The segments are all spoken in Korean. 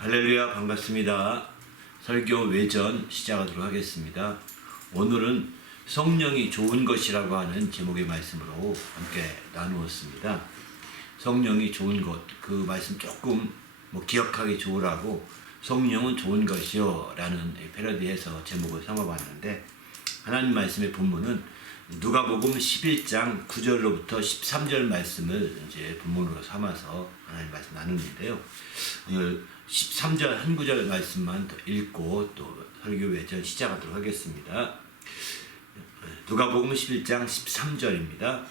할렐루야, 반갑습니다. 설교 외전 시작하도록 하겠습니다. 오늘은 성령이 좋은 것이라고 하는 제목의 말씀으로 함께 나누었습니다. 성령이 좋은 것, 그 말씀 조금 기억하기 좋으라고 성령은 좋은 것이요 라는 패러디해서 제목을 삼아봤는데, 하나님 말씀의 본문은 누가복음 11장 9절로부터 13절 말씀을 이제 본문으로 삼아서 하나님 말씀 나누는데요. 13절 한 구절 말씀만 더 읽고 또 설교 외전 시작하도록 하겠습니다. 누가복음 11장 13절입니다.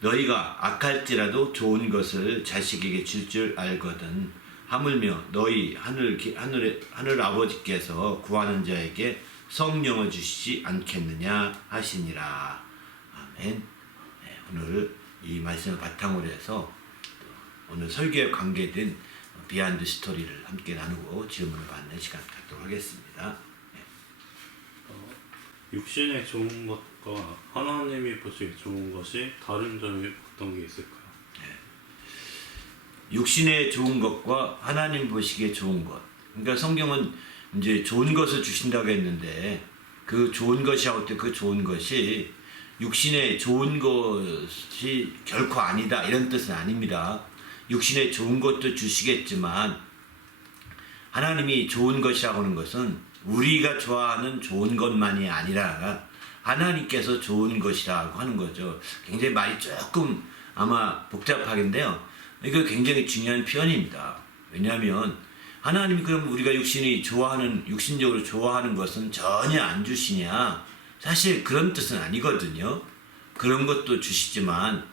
너희가 악할지라도 좋은 것을 자식에게 줄 줄 알거든 하물며 너희 하늘 아버지께서 구하는 자에게 성령을 주시지 않겠느냐 하시니라. 아멘. 오늘 이 말씀을 바탕으로 해서 오늘 설교에 관계된 비하인드 스토리를 함께 나누고 질문을 받는 시간 갖도록 하겠습니다. 육신에 좋은 것과 하나님이 보시기에 좋은 것이 다른 점이 어떤 게 있을까요? 육신에 좋은 것과 하나님 보시기에 좋은 것. 그러니까 성경은 이제 좋은 것을 주신다고 했는데, 그 좋은 것이하고 그 좋은 것이 육신에 좋은 것이 결코 아니다 이런 뜻은 아닙니다. 육신에 좋은 것도 주시겠지만 하나님이 좋은 것이라고 하는 것은 우리가 좋아하는 좋은 것만이 아니라 하나님께서 좋은 것이라고 하는 거죠. 굉장히 말이 조금 아마 복잡하긴데요. 이거 굉장히 중요한 표현입니다. 왜냐하면 하나님이 그럼 우리가 육신적으로 좋아하는 것은 전혀 안 주시냐? 사실 그런 뜻은 아니거든요. 그런 것도 주시지만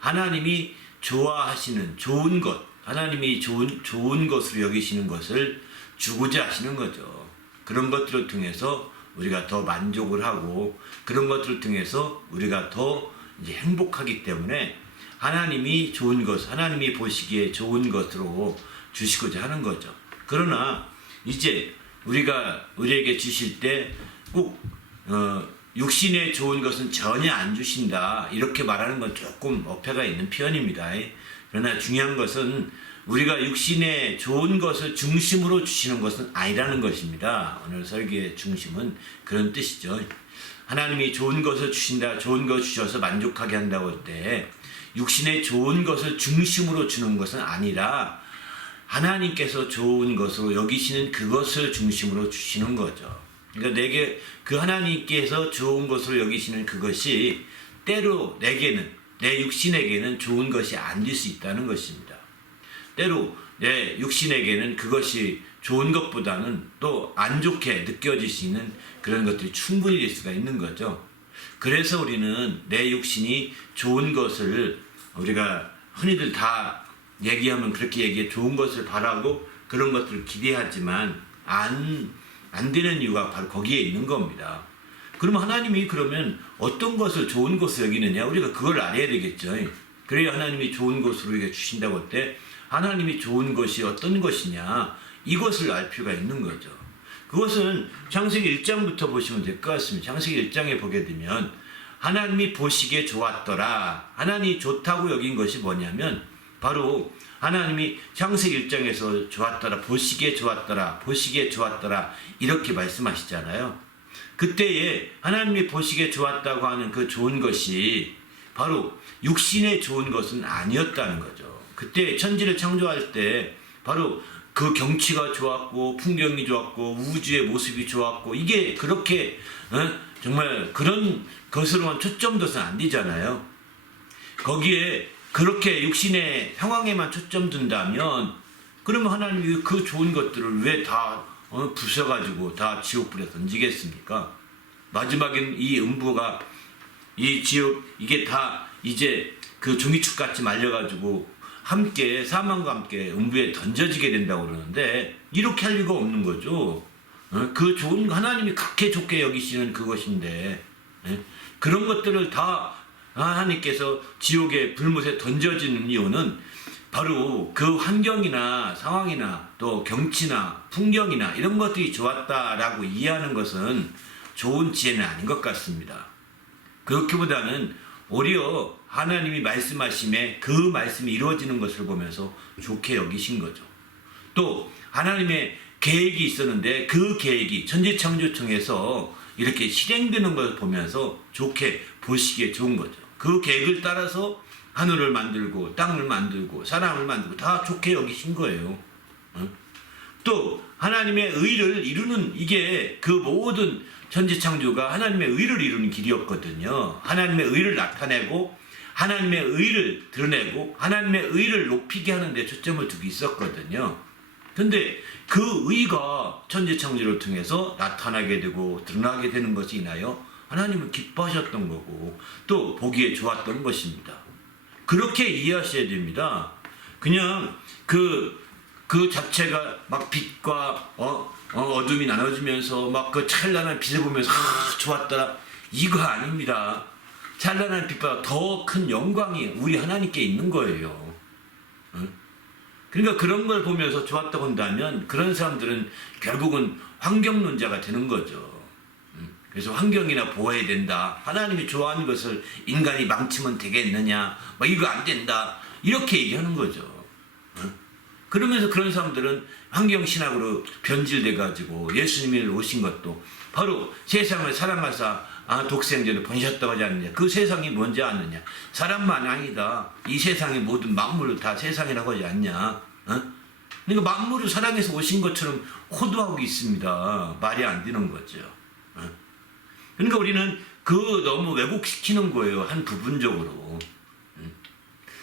하나님이 좋아하시는 좋은 것, 하나님이 좋은 것으로 여기시는 것을 주고자 하시는 거죠. 그런 것들을 통해서 우리가 더 만족을 하고 그런 것들을 통해서 우리가 더 이제 행복하기 때문에 하나님이 좋은 것, 하나님이 보시기에 좋은 것으로 주시고자 하는 거죠. 그러나 이제 우리에게 주실 때 꼭 육신에 좋은 것은 전혀 안 주신다 이렇게 말하는 건 조금 어폐가 있는 표현입니다. 그러나 중요한 것은 우리가 육신에 좋은 것을 중심으로 주시는 것은 아니라는 것입니다. 오늘 설교의 중심은 그런 뜻이죠. 하나님이 좋은 것을 주신다, 좋은 것 주셔서 만족하게 한다고 할 때 육신에 좋은 것을 중심으로 주는 것은 아니라 하나님께서 좋은 것으로 여기시는 그것을 중심으로 주시는 거죠. 그러니까 그 하나님께서 좋은 것으로 여기시는 그것이 때로 내 육신에게는 좋은 것이 아닐 수 있다는 것입니다. 때로 내 육신에게는 그것이 좋은 것보다는 또 안 좋게 느껴질 수 있는 그런 것들이 충분히 될 수가 있는 거죠. 그래서 우리는 내 육신이 좋은 것을 우리가 흔히들 다 얘기하면 그렇게 얘기해 좋은 것을 바라고 그런 것들을 기대하지만 안 되는 이유가 바로 거기에 있는 겁니다. 그러면 하나님이 그러면 어떤 것을 좋은 것으로 여기느냐? 우리가 그걸 알아야 되겠죠. 그래야 하나님이 좋은 것으로 우리에게 주신다고 할 때 하나님이 좋은 것이 어떤 것이냐? 이것을 알 필요가 있는 거죠. 그것은 창세기 1장부터 보시면 될 것 같습니다. 창세기 1장에 보게 되면 하나님이 보시기에 좋았더라. 하나님이 좋다고 여긴 것이 뭐냐면 바로 하나님이 창세기 1장에서 좋았더라, 보시기에 좋았더라, 보시기에 좋았더라 이렇게 말씀하시잖아요. 그때에 하나님이 보시기에 좋았다고 하는 그 좋은 것이 바로 육신에 좋은 것은 아니었다는 거죠. 그때 천지를 창조할 때 바로 그 경치가 좋았고 풍경이 좋았고 우주의 모습이 좋았고 이게 그렇게 정말 그런 것으로만 초점둬서는 안 되잖아요. 거기에 그렇게 육신의 상황에만 초점 둔다면 그러면 하나님이 그 좋은 것들을 왜 다 부숴가지고 다 지옥불에 던지겠습니까? 마지막엔 이 음부가 이 지옥 이게 다 이제 그 종이축같이 말려가지고 함께 사망과 함께 음부에 던져지게 된다고 그러는데 이렇게 할 리가 없는 거죠. 그 좋은 하나님이 그렇게 좋게 여기시는 그것인데 그런 것들을 다 하나님께서 지옥의 불못에 던져지는 이유는 바로 그 환경이나 상황이나 또 경치나 풍경이나 이런 것들이 좋았다라고 이해하는 것은 좋은 지혜는 아닌 것 같습니다. 그렇기보다는 오히려 하나님이 말씀하심에 그 말씀이 이루어지는 것을 보면서 좋게 여기신 거죠. 또 하나님의 계획이 있었는데 그 계획이 천지창조청에서 이렇게 실행되는 것을 보면서 좋게 보시기에 좋은 거죠. 그 계획을 따라서 하늘을 만들고 땅을 만들고 사람을 만들고 다 좋게 여기신 거예요. 또 하나님의 의를 이루는 이게 그 모든 천지창조가 하나님의 의를 이루는 길이었거든요. 하나님의 의를 나타내고 하나님의 의를 드러내고 하나님의 의를 높이게 하는 데 초점을 두고 있었거든요. 근데 그 의가 천지창조를 통해서 나타나게 되고 드러나게 되는 것이 인하여 하나님은 기뻐하셨던 거고 또 보기에 좋았던 것입니다. 그렇게 이해하셔야 됩니다. 그냥 그 자체가 막 빛과 어둠이 나눠지면서 막 그 찬란한 빛을 보면서 좋았더라 이거 아닙니다. 찬란한 빛보다 더 큰 영광이 우리 하나님께 있는 거예요. 그러니까 그런 걸 보면서 좋았다고 한다면 그런 사람들은 결국은 환경론자가 되는 거죠. 그래서 환경이나 보호해야 된다. 하나님이 좋아하는 것을 인간이 망치면 되겠느냐. 뭐 이거 안 된다. 이렇게 얘기하는 거죠. 그러면서 그런 사람들은 환경신학으로 변질돼가지고 예수님이 오신 것도 바로 세상을 사랑하사 독생자를 보내셨다고 하지 않느냐. 그 세상이 뭔지 아느냐. 사람만 아니다. 이 세상의 모든 만물을 다 세상이라고 하지 않냐. 그러니까 만물을 사랑해서 오신 것처럼 호도하고 있습니다. 말이 안 되는 거죠. 그러니까 우리는 너무 왜곡시키는 거예요. 한 부분적으로.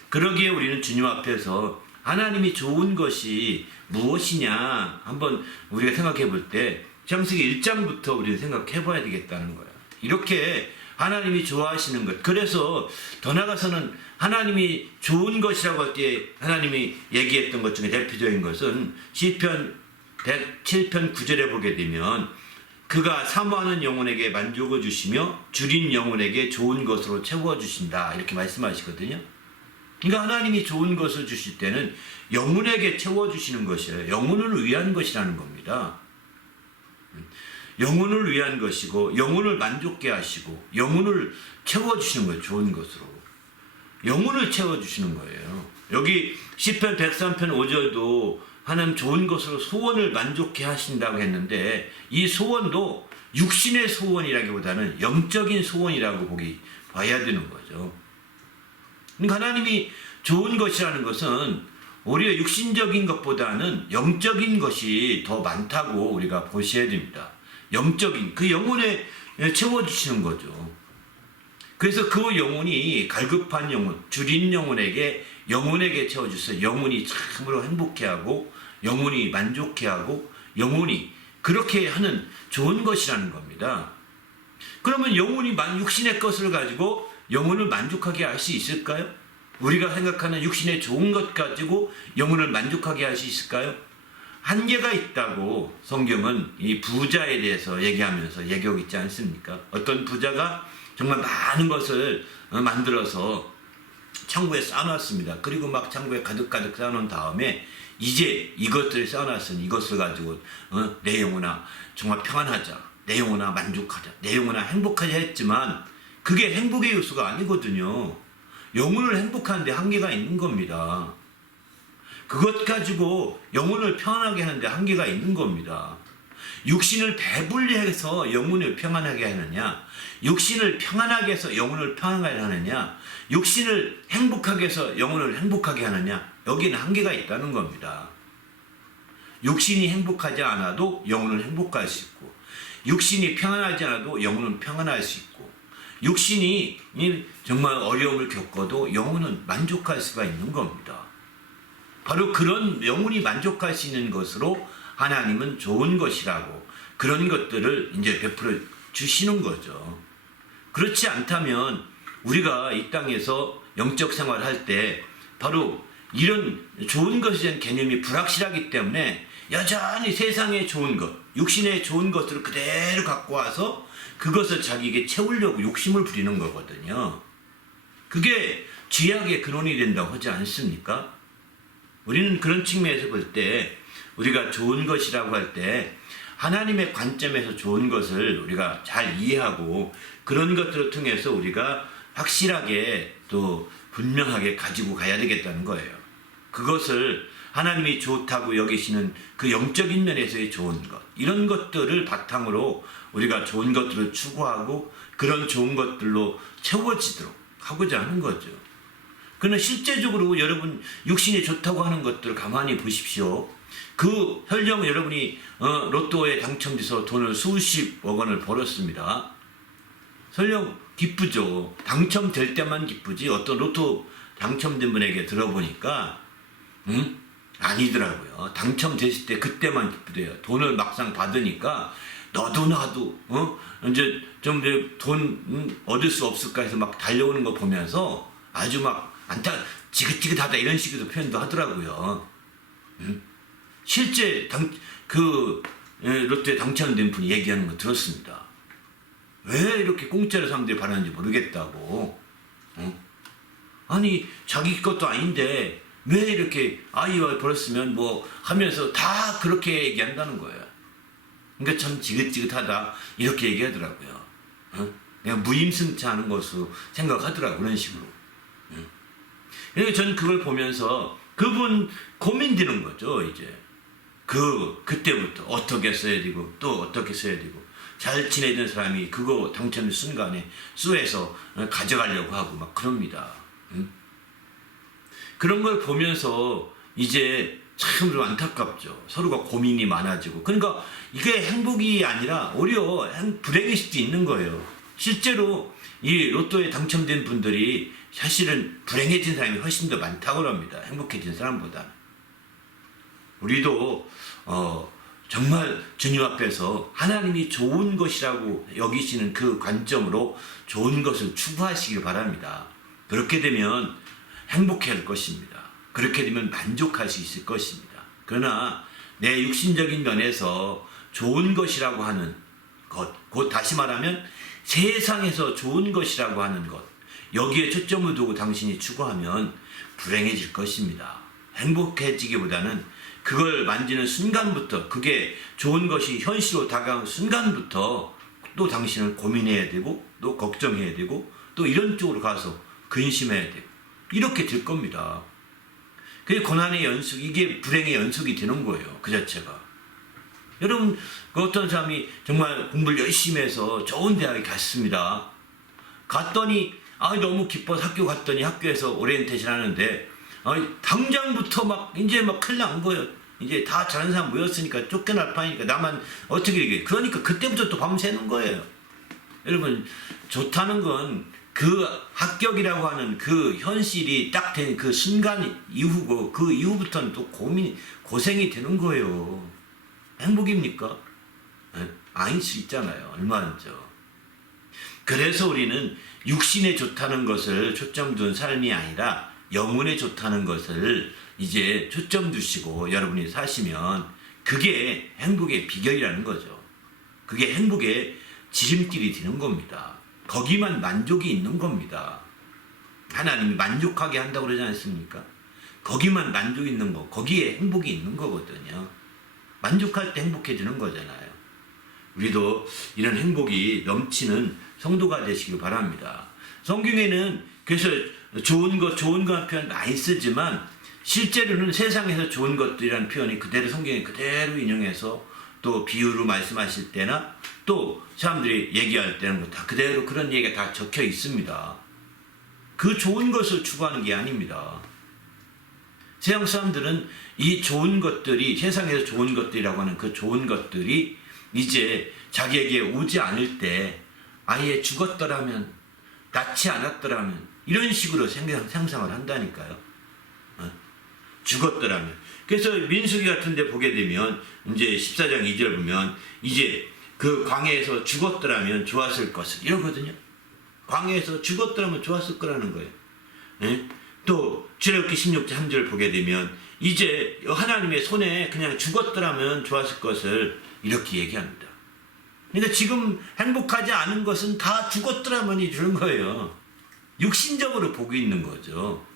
그러기에 우리는 주님 앞에서 하나님이 좋은 것이 무엇이냐 한번 우리가 생각해 볼 때 창세기 1장부터 우리는 생각해 봐야 되겠다는 거예요. 이렇게 하나님이 좋아하시는 것. 그래서 더 나아가서는 하나님이 좋은 것이라고 할 때 하나님이 얘기했던 것 중에 대표적인 것은 시편 107편 9절에 보게 되면 그가 사모하는 영혼에게 만족을 주시며 줄인 영혼에게 좋은 것으로 채워주신다 이렇게 말씀하시거든요. 그러니까 하나님이 좋은 것을 주실 때는 영혼에게 채워주시는 것이에요. 영혼을 위한 것이라는 겁니다. 영혼을 위한 것이고 영혼을 만족케 하시고 영혼을 채워주시는 거예요. 좋은 것으로. 영혼을 채워주시는 거예요. 여기 시편 103편 5절도 하나님 좋은 것으로 소원을 만족케 하신다고 했는데 이 소원도 육신의 소원이라기보다는 영적인 소원이라고 봐야 되는 거죠. 그러니까 하나님이 좋은 것이라는 것은 오히려 육신적인 것보다는 영적인 것이 더 많다고 우리가 보셔야 됩니다. 영적인 그 영혼에 채워주시는 거죠. 그래서 그 영혼이 갈급한 영혼, 줄인 영혼에게 채워주셔서 영혼이 참으로 행복해하고 영혼이 만족해하고 영혼이 그렇게 하는 좋은 것이라는 겁니다. 그러면 영혼이 육신의 것을 가지고 영혼을 만족하게 할 수 있을까요? 우리가 생각하는 육신의 좋은 것 가지고 영혼을 만족하게 할 수 있을까요? 한계가 있다고 성경은 이 부자에 대해서 얘기하면서 얘기하고 있지 않습니까? 어떤 부자가 정말 많은 것을 만들어서 창고에 쌓아놨습니다. 그리고 막 창고에 가득가득 쌓아놓은 다음에 이제 이것들을 쌓아놨으니 이것을 가지고 내 영혼아 정말 평안하자. 내 영혼아 만족하자. 내 영혼아 행복하자 했지만 그게 행복의 요소가 아니거든요. 영혼을 행복하는데 한계가 있는 겁니다. 그것 가지고 영혼을 평안하게 하는데 한계가 있는 겁니다. 육신을 배불리해서 영혼을 평안하게 하느냐, 육신을 평안하게 해서 영혼을 평안하게 하느냐, 육신을 행복하게 해서 영혼을 행복하게 하느냐, 여기는 한계가 있다는 겁니다. 육신이 행복하지 않아도 영혼을 행복할 수 있고, 육신이 평안하지 않아도 영혼은 평안할 수 있고, 육신이 정말 어려움을 겪어도 영혼은 만족할 수가 있는 겁니다. 바로 그런 영혼이 만족할 수 있는 것으로 하나님은 좋은 것이라고 그런 것들을 이제 베풀어 주시는 거죠. 그렇지 않다면 우리가 이 땅에서 영적 생활을 할 때 바로 이런 좋은 것에 대한 개념이 불확실하기 때문에 여전히 세상의 좋은 것, 육신의 좋은 것들을 그대로 갖고 와서 그것을 자기에게 채우려고 욕심을 부리는 거거든요. 그게 죄악의 근원이 된다고 하지 않습니까? 우리는 그런 측면에서 볼 때 우리가 좋은 것이라고 할 때 하나님의 관점에서 좋은 것을 우리가 잘 이해하고 그런 것들을 통해서 우리가 확실하게 또 분명하게 가지고 가야 되겠다는 거예요. 그것을 하나님이 좋다고 여기시는 그 영적인 면에서의 좋은 것, 이런 것들을 바탕으로 우리가 좋은 것들을 추구하고 그런 좋은 것들로 채워지도록 하고자 하는 거죠. 그러나 실제적으로 여러분 육신이 좋다고 하는 것들을 가만히 보십시오. 그 설령 여러분이 로또에 당첨돼서 돈을 수십억 원을 벌었습니다. 설령 기쁘죠. 당첨될 때만 기쁘지 어떤 로또 당첨된 분에게 들어보니까 아니더라고요. 당첨됐을 때 그때만 기쁘대요. 돈을 막상 받으니까 너도 나도 이제 좀 돈 얻을 수 없을까 해서 막 달려오는 거 보면서 아주 막 지긋지긋하다 이런 식으로 표현도 하더라고요. 실제 로또에 당첨된 분이 얘기하는 거 들었습니다. 왜 이렇게 공짜로 사람들이 바라는지 모르겠다고. 아니 자기 것도 아닌데 왜 이렇게 아이와 벌었으면 뭐 하면서 다 그렇게 얘기한다는 거예요. 그러니까 참 지긋지긋하다 이렇게 얘기하더라고요. 그냥 무임승차하는 것으로 생각하더라고 그런 식으로. 그래서 저는 그걸 보면서 그분 고민되는 거죠. 이제 그때부터 어떻게 써야 되고 또 어떻게 써야 되고 잘 지내던 사람이 그거 당첨된 순간에 쏘에서 가져가려고 하고 막 그럽니다. 그런 걸 보면서 이제 참 좀 안타깝죠. 서로가 고민이 많아지고. 그러니까 이게 행복이 아니라 오히려 불행일 수도 있는 거예요. 실제로 이 로또에 당첨된 분들이 사실은 불행해진 사람이 훨씬 더 많다고 합니다. 행복해진 사람보다. 우리도 정말 주님 앞에서 하나님이 좋은 것이라고 여기시는 그 관점으로 좋은 것을 추구하시길 바랍니다. 그렇게 되면 행복할 것입니다. 그렇게 되면 만족할 수 있을 것입니다. 그러나 내 육신적인 면에서 좋은 것이라고 하는 것, 곧 다시 말하면 세상에서 좋은 것이라고 하는 것, 여기에 초점을 두고 당신이 추구하면 불행해질 것입니다. 행복해지기보다는 그걸 만지는 순간부터, 그게 좋은 것이 현실로 다가온 순간부터 또 당신을 고민해야 되고 또 걱정해야 되고 또 이런 쪽으로 가서 근심해야 되고 이렇게 될 겁니다. 그게 고난의 연속, 이게 불행의 연속이 되는 거예요. 그 자체가. 여러분 어떤 사람이 정말 공부를 열심히 해서 좋은 대학에 갔습니다. 갔더니 너무 기뻐서 학교 갔더니 학교에서 오리엔테이션 하는데 당장부터 막 이제 막 큰일 난 거예요. 이제 다 잘하는 사람 모였으니까 쫓겨날 판이니까 나만 어떻게 얘기해. 그러니까 그때부터 또 밤새는 거예요. 여러분 좋다는 건 그 합격이라고 하는 그 현실이 딱 된 그 순간 이후고 그 이후부터는 또 고생이 되는 거예요. 행복입니까? 아닐 수 있잖아요. 얼마든죠. 그래서 우리는 육신에 좋다는 것을 초점 둔 삶이 아니라 영혼에 좋다는 것을 이제 초점 두시고 여러분이 사시면 그게 행복의 비결이라는 거죠. 그게 행복의 지름길이 되는 겁니다. 거기만 만족이 있는 겁니다. 하나님이 만족하게 한다고 그러지 않습니까? 거기만 만족이 있는 거, 거기에 행복이 있는 거거든요. 만족할 때 행복해지는 거잖아요. 우리도 이런 행복이 넘치는 성도가 되시길 바랍니다. 성경에는 그래서 좋은 것 표현 많이 쓰지만 실제로는 세상에서 좋은 것들이라는 표현이 그대로 성경에 그대로 인용해서 또 비유로 말씀하실 때나 또 사람들이 얘기할 때는 다 그대로 그런 얘기가 다 적혀 있습니다. 그 좋은 것을 추구하는 게 아닙니다. 세상 사람들은 이 좋은 것들이 세상에서 좋은 것들이라고 하는 그 좋은 것들이 이제 자기에게 오지 않을 때 아예 죽었더라면 낫지 않았더라면 이런 식으로 상상을 한다니까요. 죽었더라면. 그래서 민수기 같은 데 보게 되면 이제 14장 2절 보면 이제 그 광야에서 죽었더라면 좋았을 것을 이러거든요. 광야에서 죽었더라면 좋았을 거라는 거예요. 또 출애굽기 16장 3절 보게 되면 이제 하나님의 손에 그냥 죽었더라면 좋았을 것을 이렇게 얘기합니다. 그러니까 지금 행복하지 않은 것은 다 죽었더라면이 주는 거예요. 육신적으로 보고 있는 거죠.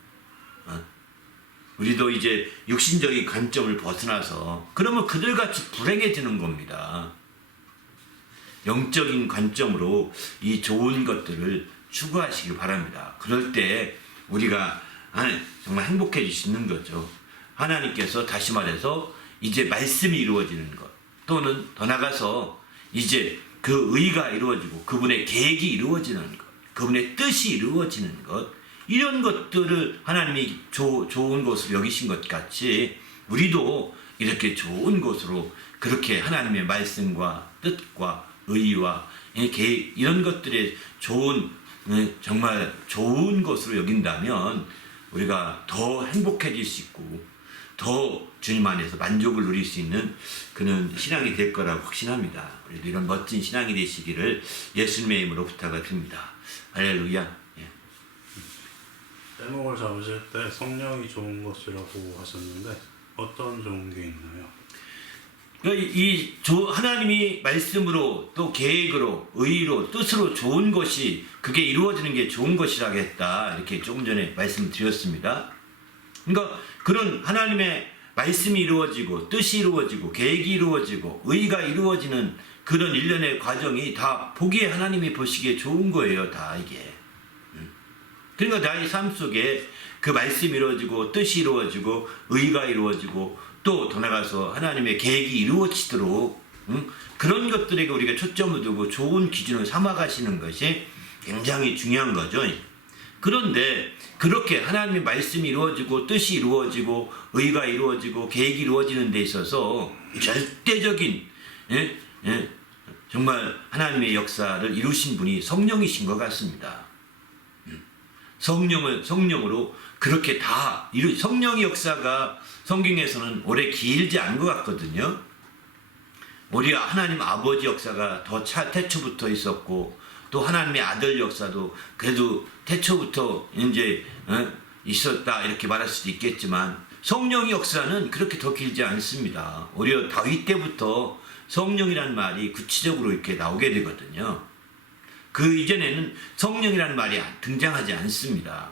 우리도 이제 육신적인 관점을 벗어나서 그러면 그들같이 불행해지는 겁니다. 영적인 관점으로 이 좋은 것들을 추구하시길 바랍니다. 그럴 때 우리가 정말 행복해질 수 있는 거죠. 하나님께서 다시 말해서 이제 말씀이 이루어지는 것, 또는 더 나가서 이제 그 의가 이루어지고 그분의 계획이 이루어지는 것, 그분의 뜻이 이루어지는 것, 이런 것들을 하나님이 좋은 것으로 여기신 것 같이 우리도 이렇게 좋은 것으로 그렇게 하나님의 말씀과 뜻과 의와 계획, 이런 것들의 좋은, 정말 좋은 것으로 여긴다면 우리가 더 행복해질 수 있고 더 주님 안에서 만족을 누릴 수 있는 그런 신앙이 될 거라고 확신합니다. 우리도 이런 멋진 신앙이 되시기를 예수님의 이름으로 부탁을 드립니다. 할렐루야. 예. 제목을 잡으실 때 성령이 좋은 것이라고 하셨는데 어떤 좋은 게 있나요? 하나님이 말씀으로 또 계획으로 의로 뜻으로 좋은 것이 그게 이루어지는 게 좋은 것이라고 했다. 이렇게 조금 전에 말씀드렸습니다. 그러니까 그런 하나님의 말씀이 이루어지고 뜻이 이루어지고 계획이 이루어지고 의가 이루어지는 그런 일련의 과정이 다 보기에 하나님이 보시기에 좋은 거예요. 다 이게. 그러니까 나의 삶 속에 그 말씀이 이루어지고 뜻이 이루어지고 의가 이루어지고 또 더 나가서 하나님의 계획이 이루어지도록 그런 것들에게 우리가 초점을 두고 좋은 기준을 삼아가시는 것이 굉장히 중요한 거죠. 그런데 그렇게 하나님의 말씀이 이루어지고 뜻이 이루어지고 의가 이루어지고 계획이 이루어지는 데 있어서 절대적인 정말 하나님의 역사를 이루신 분이 성령이신 것 같습니다. 성령으로 그렇게 다 성령의 역사가 성경에서는 오래 길지 않은 것 같거든요. 우리 하나님 아버지 역사가 더 태초부터 있었고 또 하나님의 아들 역사도 그래도 태초부터 이제 있었다 이렇게 말할 수도 있겠지만 성령의 역사는 그렇게 더 길지 않습니다. 오히려 다윗 때부터 성령이라는 말이 구체적으로 이렇게 나오게 되거든요. 그 이전에는 성령이라는 말이 등장하지 않습니다.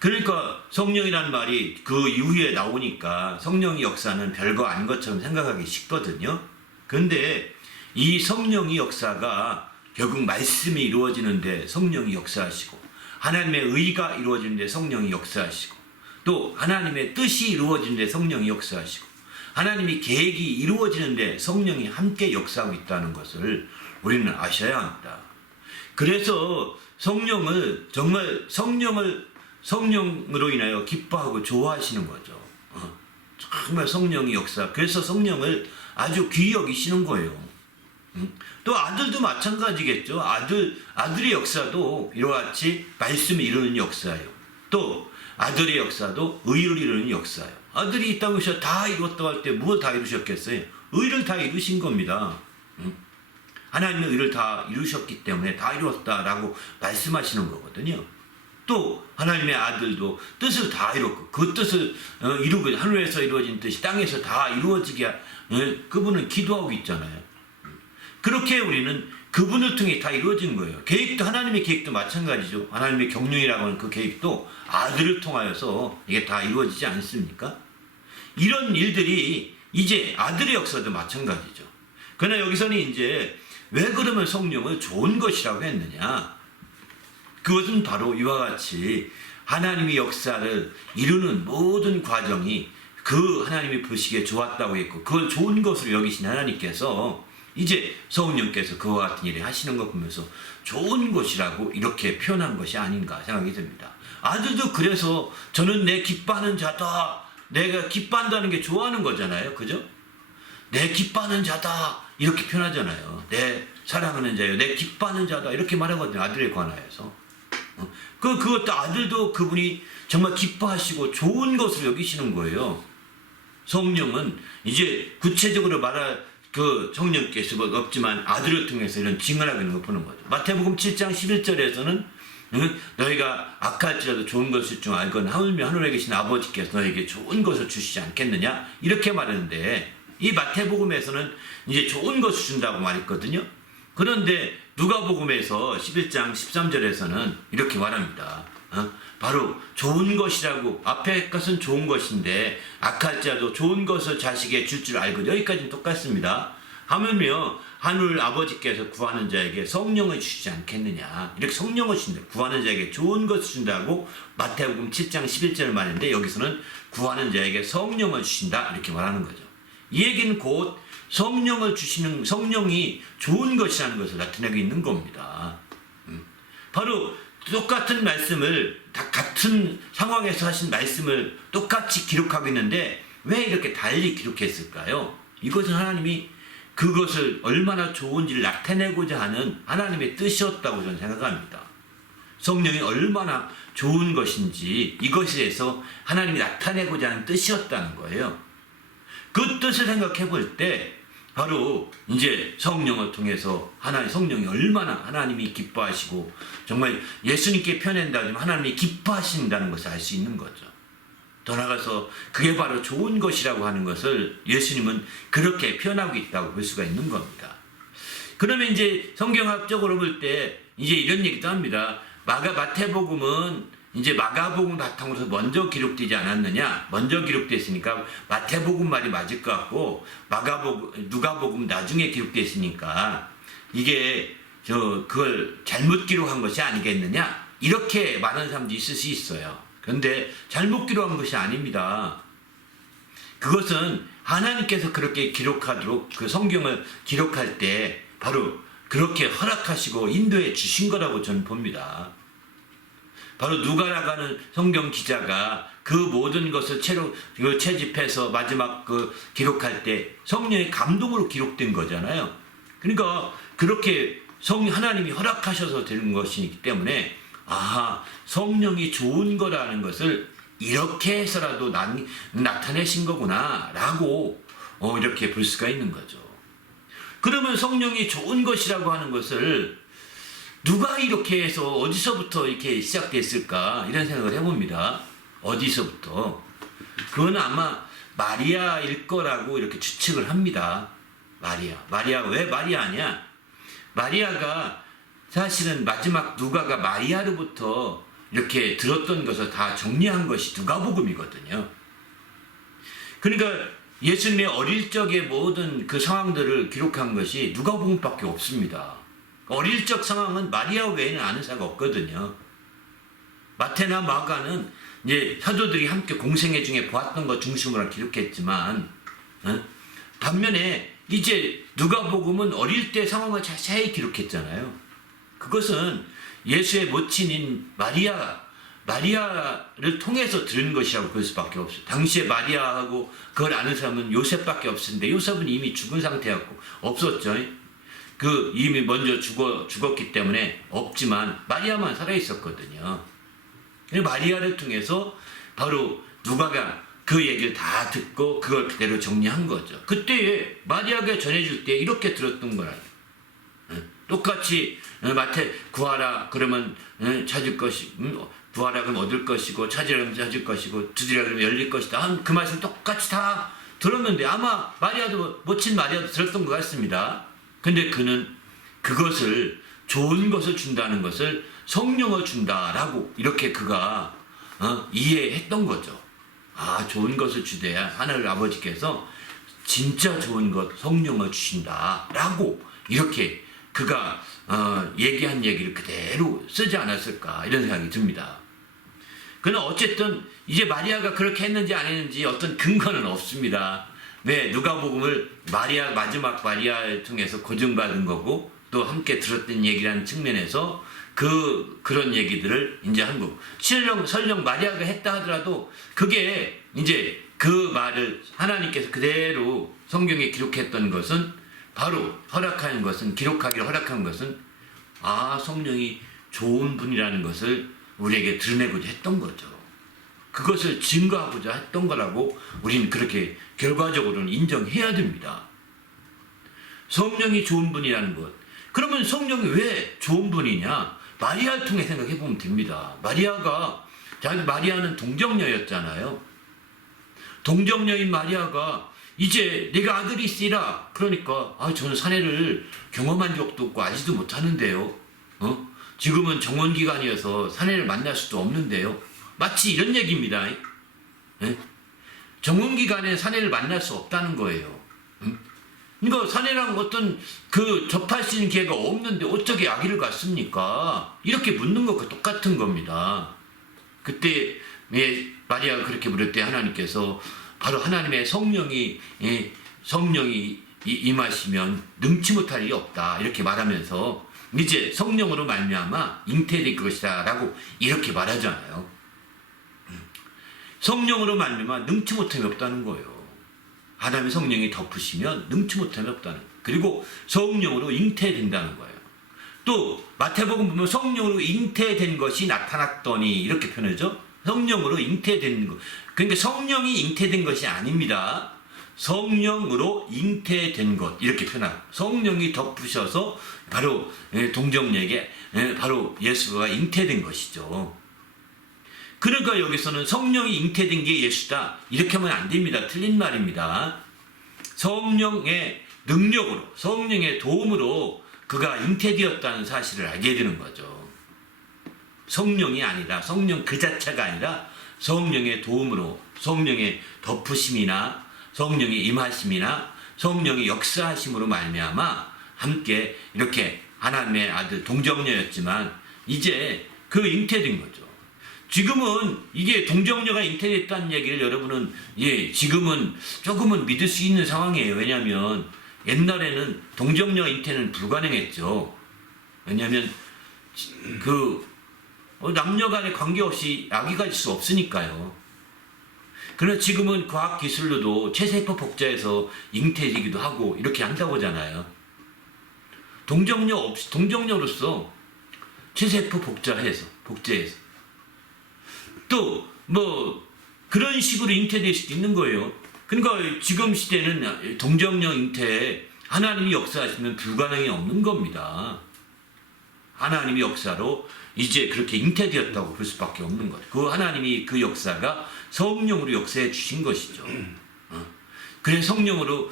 그러니까 성령이라는 말이 그 이후에 나오니까 성령의 역사는 별거 아닌 것처럼 생각하기 쉽거든요. 그런데 이 성령의 역사가 결국 말씀이 이루어지는데 성령이 역사하시고 하나님의 의가 이루어지는데 성령이 역사하시고 또 하나님의 뜻이 이루어지는데 성령이 역사하시고 하나님의 계획이 이루어지는데 성령이 함께 역사하고 있다는 것을 우리는 아셔야 합니다. 그래서 성령을 정말 성령으로 인하여 기뻐하고 좋아하시는 거죠. 정말 성령의 역사. 그래서 성령을 아주 귀히 여기시는 거예요. 또 아들도 마찬가지겠죠. 아들의 역사도 이와 같이 말씀을 이루는 역사예요. 또 아들의 역사도 의를 이루는 역사예요. 아들이 이 땅에서 다 이뤘다고 할 때 무엇 다 이루셨겠어요? 의를 다 이루신 겁니다. 하나님의 의를 다 이루셨기 때문에 다 이루었다라고 말씀하시는 거거든요. 또 하나님의 아들도 뜻을 다 이뤘고 그 뜻을 이루고 하늘에서 이루어진 뜻이 땅에서 다 이루어지게 그분은 기도하고 있잖아요. 그렇게 우리는 그분을 통해 다 이루어진 거예요. 계획도 하나님의 계획도 마찬가지죠. 하나님의 경륜이라고 하는 그 계획도 아들을 통하여서 이게 다 이루어지지 않습니까? 이런 일들이 이제 아들의 역사도 마찬가지죠. 그러나 여기서는 이제 왜 그러면 성령을 좋은 것이라고 했느냐? 그것은 바로 이와 같이 하나님의 역사를 이루는 모든 과정이 그 하나님이 보시기에 좋았다고 했고 그걸 좋은 것으로 여기신 하나님께서 이제 성령께서 그와 같은 일을 하시는 걸 보면서 좋은 것이라고 이렇게 표현한 것이 아닌가 생각이 듭니다. 아들도 그래서 저는 내 기뻐하는 자다. 내가 기뻐한다는 게 좋아하는 거잖아요. 그죠? 내 기뻐하는 자다. 이렇게 표현하잖아요. 내 사랑하는 자요. 내 기뻐하는 자다. 이렇게 말하거든요. 아들에 관하여서. 그것도 아들도 그분이 정말 기뻐하시고 좋은 것을 여기시는 거예요. 성령은 이제 구체적으로 말할 그 성령께서 없지만 아들을 통해서 이런 증언하고 있는 거 보는 거죠. 마태복음 7장 11절에서는 너희가 악할지라도 좋은 것을 좀 알거나 하물며 하늘에 계신 아버지께서 너에게 좋은 것을 주시지 않겠느냐 이렇게 말하는데 이 마태복음에서는 이제 좋은 것을 준다고 말했거든요. 그런데 누가복음에서 11장 13절에서는 이렇게 말합니다. 바로 좋은 것이라고 앞에 것은 좋은 것인데 악할지라도 좋은 것을 자식에게 줄 줄 알고 여기까지는 똑같습니다. 하물며 하늘 아버지께서 구하는 자에게 성령을 주시지 않겠느냐. 이렇게 성령을 주신다. 구하는 자에게 좋은 것을 주신다고 마태복음 7장 11절을 말했는데 여기서는 구하는 자에게 성령을 주신다. 이렇게 말하는 거죠. 이 얘기는 곧 성령을 주시는 성령이 좋은 것이라는 것을 나타내고 있는 겁니다. 바로 똑같은 말씀을 다 같은 상황에서 하신 말씀을 똑같이 기록하고 있는데 왜 이렇게 달리 기록했을까요? 이것은 하나님이 그것을 얼마나 좋은지를 나타내고자 하는 하나님의 뜻이었다고 저는 생각합니다. 성령이 얼마나 좋은 것인지 이것에 대해서 하나님이 나타내고자 하는 뜻이었다는 거예요. 그 뜻을 생각해 볼 때 바로 이제 성령을 통해서 성령이 얼마나 하나님이 기뻐하시고 정말 예수님께 표현한다면 하나님이 기뻐하신다는 것을 알 수 있는 거죠. 더 나아가서 그게 바로 좋은 것이라고 하는 것을 예수님은 그렇게 표현하고 있다고 볼 수가 있는 겁니다. 그러면 이제 성경학적으로 볼 때 이제 이런 얘기도 합니다. 마태복음은 이제 마가복음 바탕으로 먼저 기록되지 않았느냐? 먼저 기록됐으니까 마태복음 말이 맞을 것 같고 누가복음 나중에 기록됐으니까 이게 그걸 잘못 기록한 것이 아니겠느냐? 이렇게 말하는 사람도 있을 수 있어요. 그런데 잘못 기록한 것이 아닙니다. 그것은 하나님께서 그렇게 기록하도록 그 성경을 기록할 때 바로 그렇게 허락하시고 인도해 주신 거라고 저는 봅니다. 바로 누가라고 하는 성경 기자가 그 모든 것을 채집해서 마지막 기록할 때 성령의 감동으로 기록된 거잖아요. 그러니까 그렇게 하나님이 허락하셔서 되는 것이기 때문에 성령이 좋은 거라는 것을 이렇게 해서라도 나타내신 거구나 라고 이렇게 볼 수가 있는 거죠. 그러면 성령이 좋은 것이라고 하는 것을 누가 이렇게 해서 어디서부터 이렇게 시작됐을까 이런 생각을 해봅니다. 어디서부터? 그건 아마 마리아일 거라고 이렇게 추측을 합니다. 마리아가 왜 마리아냐? 마리아가 사실은 마지막 누가가 마리아로부터 이렇게 들었던 것을 다 정리한 것이 누가복음이거든요. 그러니까 예수님의 어릴 적의 모든 그 상황들을 기록한 것이 누가복음밖에 없습니다. 어릴 적 상황은 마리아 외에는 아는 사람이 없거든요. 마태나 마가는 이제 사도들이 함께 공생애 중에 보았던 것 중심으로 기록했지만 반면에 이제 누가복음은 어릴 때 상황을 자세히 기록했잖아요. 그것은 예수의 모친인 마리아를 통해서 들은 것이라고 볼 수밖에 없어요. 당시에 마리아하고 그걸 아는 사람은 요셉밖에 없었는데 요셉은 이미 죽은 상태였고 없었죠. 이미 먼저 죽었기 때문에 없지만 마리아만 살아있었거든요. 마리아를 통해서 바로 누가가 그 얘기를 다 듣고 그걸 그대로 정리한 거죠. 그때 마리아가 전해줄 때 이렇게 들었던 거라요. 똑같이 마태 구하라 그러면 찾을 것이 구하라 그러면 얻을 것이고 찾으라 그러면 찾을 것이고 두드리라 그러면 열릴 것이다. 그 말씀 똑같이 다 들었는데 아마 마리아도 모친 마리아도 들었던 것 같습니다. 근데 그는 그것을 좋은 것을 준다는 것을 성령을 준다라고 이렇게 그가 이해했던 거죠. 좋은 것을 주대야 하늘 아버지께서 진짜 좋은 것 성령을 주신다라고 이렇게 그가 얘기한 얘기를 그대로 쓰지 않았을까 이런 생각이 듭니다. 그러나 어쨌든 이제 마리아가 그렇게 했는지 안 했는지 어떤 근거는 없습니다. 왜 누가복음을 마지막 마리아를 통해서 고증받은 거고 또 함께 들었던 얘기라는 측면에서 그런 얘기들을 이제 한 거고 설령 마리아가 했다 하더라도 그게 이제 그 말을 하나님께서 그대로 성경에 기록했던 것은 바로 기록하기를 허락한 것은 성령이 좋은 분이라는 것을 우리에게 드러내고자 했던 거죠. 그것을 증거하고자 했던 거라고 우리는 그렇게 결과적으로는 인정해야 됩니다. 성령이 좋은 분이라는 것. 그러면 성령이 왜 좋은 분이냐? 마리아를 통해 생각해 보면 됩니다. 마리아는 동정녀였잖아요. 동정녀인 마리아가 이제 내가 아들이 있으리라. 그러니까 저는 사내를 경험한 적도 없고 알지도 못하는데요. 지금은 정원기간이어서 사내를 만날 수도 없는데요. 마치 이런 얘기입니다. 정원기간에 사내를 만날 수 없다는 거예요. 그러니까 사내랑 어떤 그 접할 수 있는 기회가 없는데 어떻게 아기를 갖습니까? 이렇게 묻는 것과 똑같은 겁니다. 그때 마리아가 그렇게 물을 때 하나님께서 바로 하나님의 성령이 임하시면 능치 못할 일이 없다 이렇게 말하면서 이제 성령으로 말미암아 잉태될 것이다 라고 이렇게 말하잖아요. 성령으로 말미암아 능치 못함이 없다는 거예요. 하나님의 성령이 덮으시면 능치 못함이 없다는 거예요. 그리고 성령으로 잉태된다는 거예요. 또 마태복음 보면 성령으로 잉태된 것이 나타났더니 이렇게 표현하죠. 성령으로 잉태된 것. 그러니까 성령이 잉태된 것이 아닙니다. 성령으로 잉태된 것 이렇게 표현하고 성령이 덮으셔서 바로 동정녀에게 바로 예수가 잉태된 것이죠. 그러니까 여기서는 성령이 잉태된 게 예수다 이렇게 하면 안 됩니다. 틀린 말입니다. 성령의 능력으로 성령의 도움으로 그가 잉태되었다는 사실을 알게 되는 거죠. 성령이 아니라 성령 그 자체가 아니라 성령의 도움으로 성령의 덮으심이나 성령의 임하심이나 성령의 역사하심으로 말미암아 함께 이렇게 하나님의 아들 동정녀였지만 이제 그 잉태된 거죠. 지금은 이게 동정녀가 잉태됐다는 얘기를 여러분은 지금은 조금은 믿을 수 있는 상황이에요. 왜냐하면 옛날에는 동정녀 잉태는 불가능했죠. 왜냐하면 그 남녀 간의 관계없이 아기가 있을 수 없으니까요. 그러나 지금은 과학 기술로도 체세포 복제해서 잉태되기도 하고 이렇게 한다고 하잖아요. 동정녀로서 체세포 복제해서 또 뭐 그런 식으로 잉태될 수도 있는 거예요. 그러니까 지금 시대는 동정녀 잉태에 하나님이 역사하시면 불가능이 없는 겁니다. 하나님의 역사로 이제 그렇게 잉태되었다고 볼 수밖에 없는 거예요. 그 하나님이 그 역사가 성령으로 역사해 주신 것이죠. 그래서 성령으로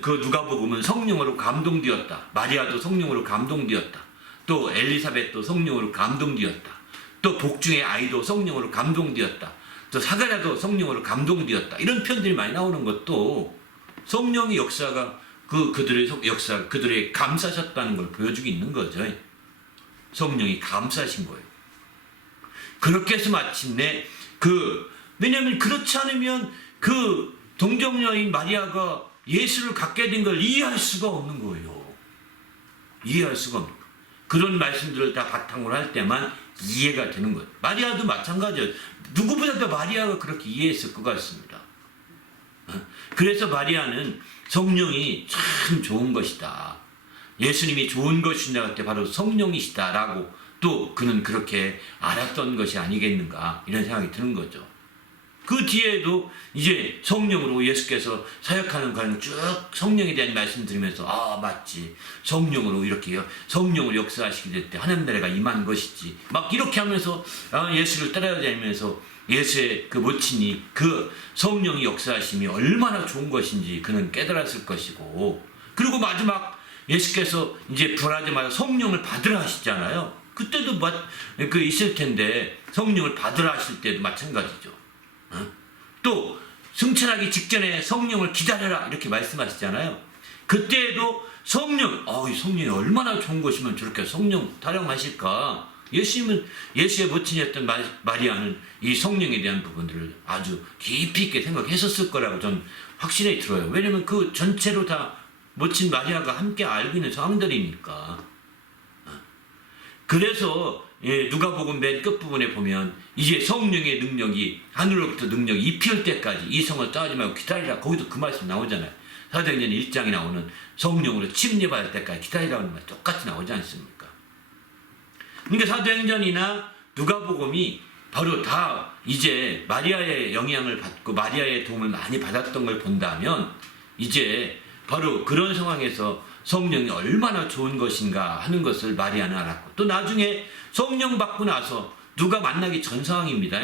그 누가복음은 성령으로 감동되었다. 마리아도 성령으로 감동되었다. 또 엘리사벳도 성령으로 감동되었다. 또 복중의 아이도 성령으로 감동되었다. 또 사가랴도 성령으로 감동되었다. 이런 표현들이 많이 나오는 것도 성령의 역사가 그들의 역사, 그들의 감싸셨다는 걸 보여주고 있는 거죠. 성령이 감싸신 거예요. 그렇게 해서 마침내 왜냐하면 그렇지 않으면 그 동정녀인 마리아가 예수를 갖게 된 걸 이해할 수가 없는 거예요. 이해할 수가 없는 거예요. 그런 말씀들을 다 바탕으로 할 때만 이해가 되는 거예요. 마리아도 마찬가지예요. 누구보다도 마리아가 그렇게 이해했을 것 같습니다. 그래서 마리아는 성령이 참 좋은 것이다. 예수님이 좋은 것이냐 할 때 바로 성령이시다라고 또 그는 그렇게 알았던 것이 아니겠는가 이런 생각이 드는 거죠. 그 뒤에도 이제 성령으로 예수께서 사역하는 과정 쭉 성령에 대한 말씀 드리면서 맞지 성령으로 이렇게 성령으로 역사하시게 될 때 하나님 나라가 임한 것이지 막 이렇게 하면서 예수를 따라다니면서 예수의 그 모친이 그 성령이 역사하심이 얼마나 좋은 것인지 그는 깨달았을 것이고 그리고 마지막 예수께서 이제 부활하자마자 성령을 받으라 하시잖아요. 그때도 있을 텐데 성령을 받으라 하실 때도 마찬가지죠. 또 승천하기 직전에 성령을 기다려라 이렇게 말씀하시잖아요. 그때도 성령이 얼마나 좋은 것이면 저렇게 성령 타령하실까. 예수의 모친이었던 마리아는 이 성령에 대한 부분들을 아주 깊이 있게 생각했었을 거라고 저는 확신이 들어요. 왜냐면 그 전체로 다 모친 마리아가 함께 알고 있는 상황들이니까. 그래서 누가복음 맨 끝부분에 보면 이제 성령의 능력이 하늘로부터 능력이 입힐 때까지 이 성을 따지 말고 기다리라. 거기도 그 말씀 나오잖아요. 사도행전 1장에 나오는 성령으로 침례받을 때까지 기다리라는 말 똑같이 나오지 않습니까? 그러니까 사도행전이나 누가복음이 바로 다 이제 마리아의 영향을 받고 마리아의 도움을 많이 받았던 걸 본다면 이제 바로 그런 상황에서 성령이 얼마나 좋은 것인가 하는 것을 마리아는 알았고 또 나중에 성령 받고 나서 누가 만나기 전 상황입니다.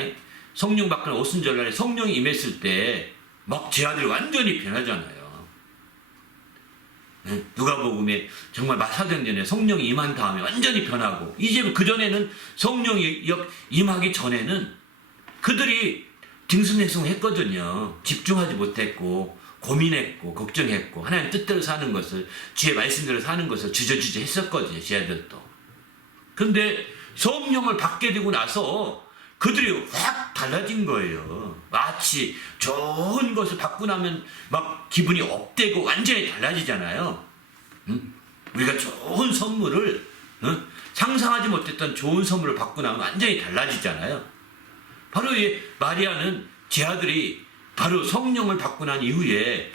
성령 받고 나서 오순절날에 성령이 임했을 때 막 제 아들이 완전히 변하잖아요. 누가복음에 정말 사도행전에 성령이 임한 다음에 완전히 변하고 이제 그전에는 성령이 임하기 전에는 그들이 딩숭댕숭했거든요. 집중하지 못했고 고민했고 걱정했고 하나님 뜻대로 사는 것을 주의 말씀대로 사는 것을 주저주저 했었거든요. 제자들도. 그런데 성령을 받게 되고 나서 그들이 확 달라진 거예요. 마치 좋은 것을 받고 나면 막 기분이 업되고 완전히 달라지잖아요. 응? 우리가 좋은 선물을 상상하지 못했던 좋은 선물을 받고 나면 완전히 달라지잖아요. 바로 이 마리아는 제 아들이 바로 성령을 받고 난 이후에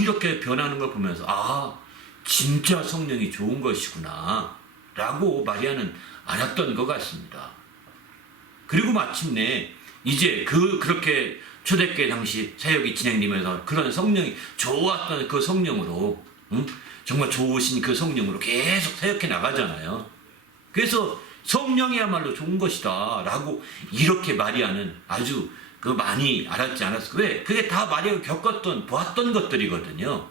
이렇게 변하는 걸 보면서 진짜 성령이 좋은 것이구나 라고 마리아는 알았던 것 같습니다. 그리고 마침내 이제 그렇게 초대교회 당시 사역이 진행되면서 그런 성령이 좋았던 그 성령으로 정말 좋으신 그 성령으로 계속 사역해 나가잖아요. 그래서 성령이야말로 좋은 것이다 라고 이렇게 마리아는 아주 많이 알았지 않았을까. 왜? 그게 다 마리아가 겪었던 보았던 것들이거든요.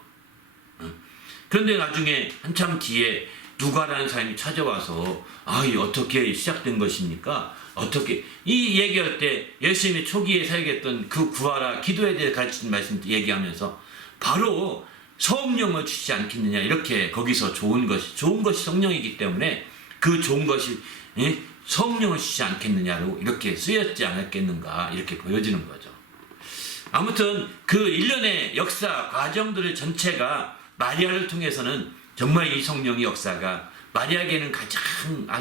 그런데 나중에 한참 뒤에 누가라는 사람이 찾아와서 이 어떻게 시작된 것입니까? 어떻게 이 얘기할 때 예수님이 초기에 사역했던 그 구하라 기도에 대해 가르치는 말씀 얘기하면서 바로 성령을 주시지 않겠느냐 이렇게 거기서 좋은 것이 성령이기 때문에 그 좋은 것이 성령을 주시지 않겠느냐로 이렇게 쓰였지 않았겠는가 이렇게 보여지는 거죠. 아무튼 그 일련의 역사 과정들의 전체가 마리아를 통해서는 정말 이 성령의 역사가 마리아에게는 가장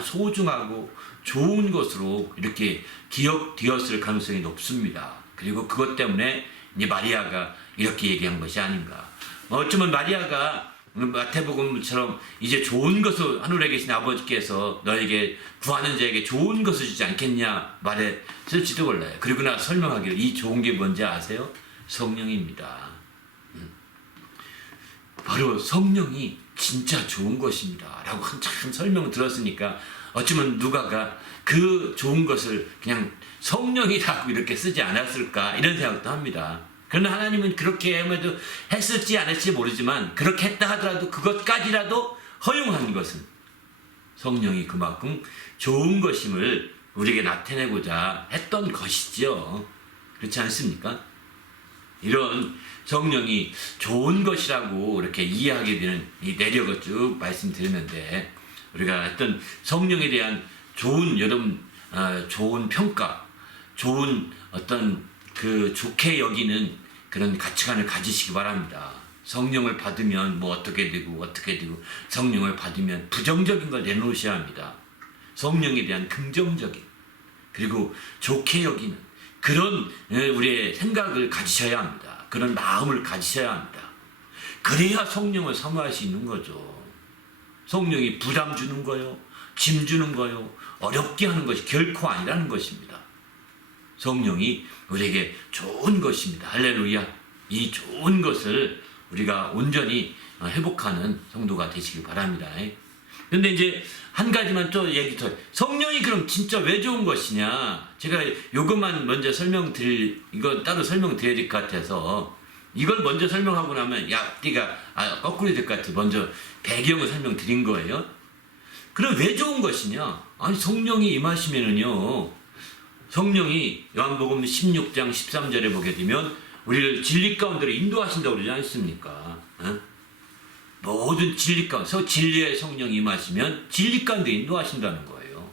소중하고 좋은 것으로 이렇게 기억되었을 가능성이 높습니다. 그리고 그것 때문에 이제 마리아가 이렇게 얘기한 것이 아닌가. 어쩌면 마리아가 마태복음처럼 이제 좋은 것을 하늘에 계신 아버지께서 너에게 구하는 자에게 좋은 것을 주지 않겠냐 말했을지도 몰라요. 그리고 나 설명하기를 이 좋은 게 뭔지 아세요? 성령입니다. 바로 성령이 진짜 좋은 것입니다 라고 한참 설명을 들었으니까 어쩌면 누가가 그 좋은 것을 그냥 성령이라고 이렇게 쓰지 않았을까 이런 생각도 합니다. 그러나 하나님은 그렇게 해도 했을지 안 했을지 모르지만 그렇게 했다 하더라도 그것까지라도 허용한 것은 성령이 그만큼 좋은 것임을 우리에게 나타내고자 했던 것이죠. 그렇지 않습니까? 이런 성령이 좋은 것이라고 이렇게 이해하게 되는 이 내력을 쭉 말씀드리는데 우리가 어떤 성령에 대한 좋은 좋은 평가, 좋은 어떤 좋게 여기는 그런 가치관을 가지시기 바랍니다. 성령을 받으면 어떻게 되고 성령을 받으면 부정적인 걸 내놓으셔야 합니다. 성령에 대한 긍정적인 그리고 좋게 여기는 그런 우리의 생각을 가지셔야 합니다. 그런 마음을 가지셔야 합니다. 그래야 성령을 사모할 수 있는 거죠. 성령이 부담 주는 거요, 짐 주는 거요, 어렵게 하는 것이 결코 아니라는 것입니다. 성령이 우리에게 좋은 것입니다. 할렐루야. 이 좋은 것을 우리가 온전히 회복하는 성도가 되시길 바랍니다. 그런데 이제 한 가지만 또 얘기 더. 성령이 그럼 진짜 왜 좋은 것이냐? 제가 요것만 먼저 이거 따로 설명드려야 될 것 같아서 이걸 먼저 설명하고 나면 네가 거꾸로 될 것 같아. 먼저 배경을 설명드린 거예요. 그럼 왜 좋은 것이냐? 성령이 임하시면은요. 성령이 요한복음 16장 13절에 보게 되면 우리를 진리 가운데로 인도하신다고 그러지 않습니까? 모든 진리 가운데 진리의 성령이 임하시면 진리 가운데 인도하신다는 거예요.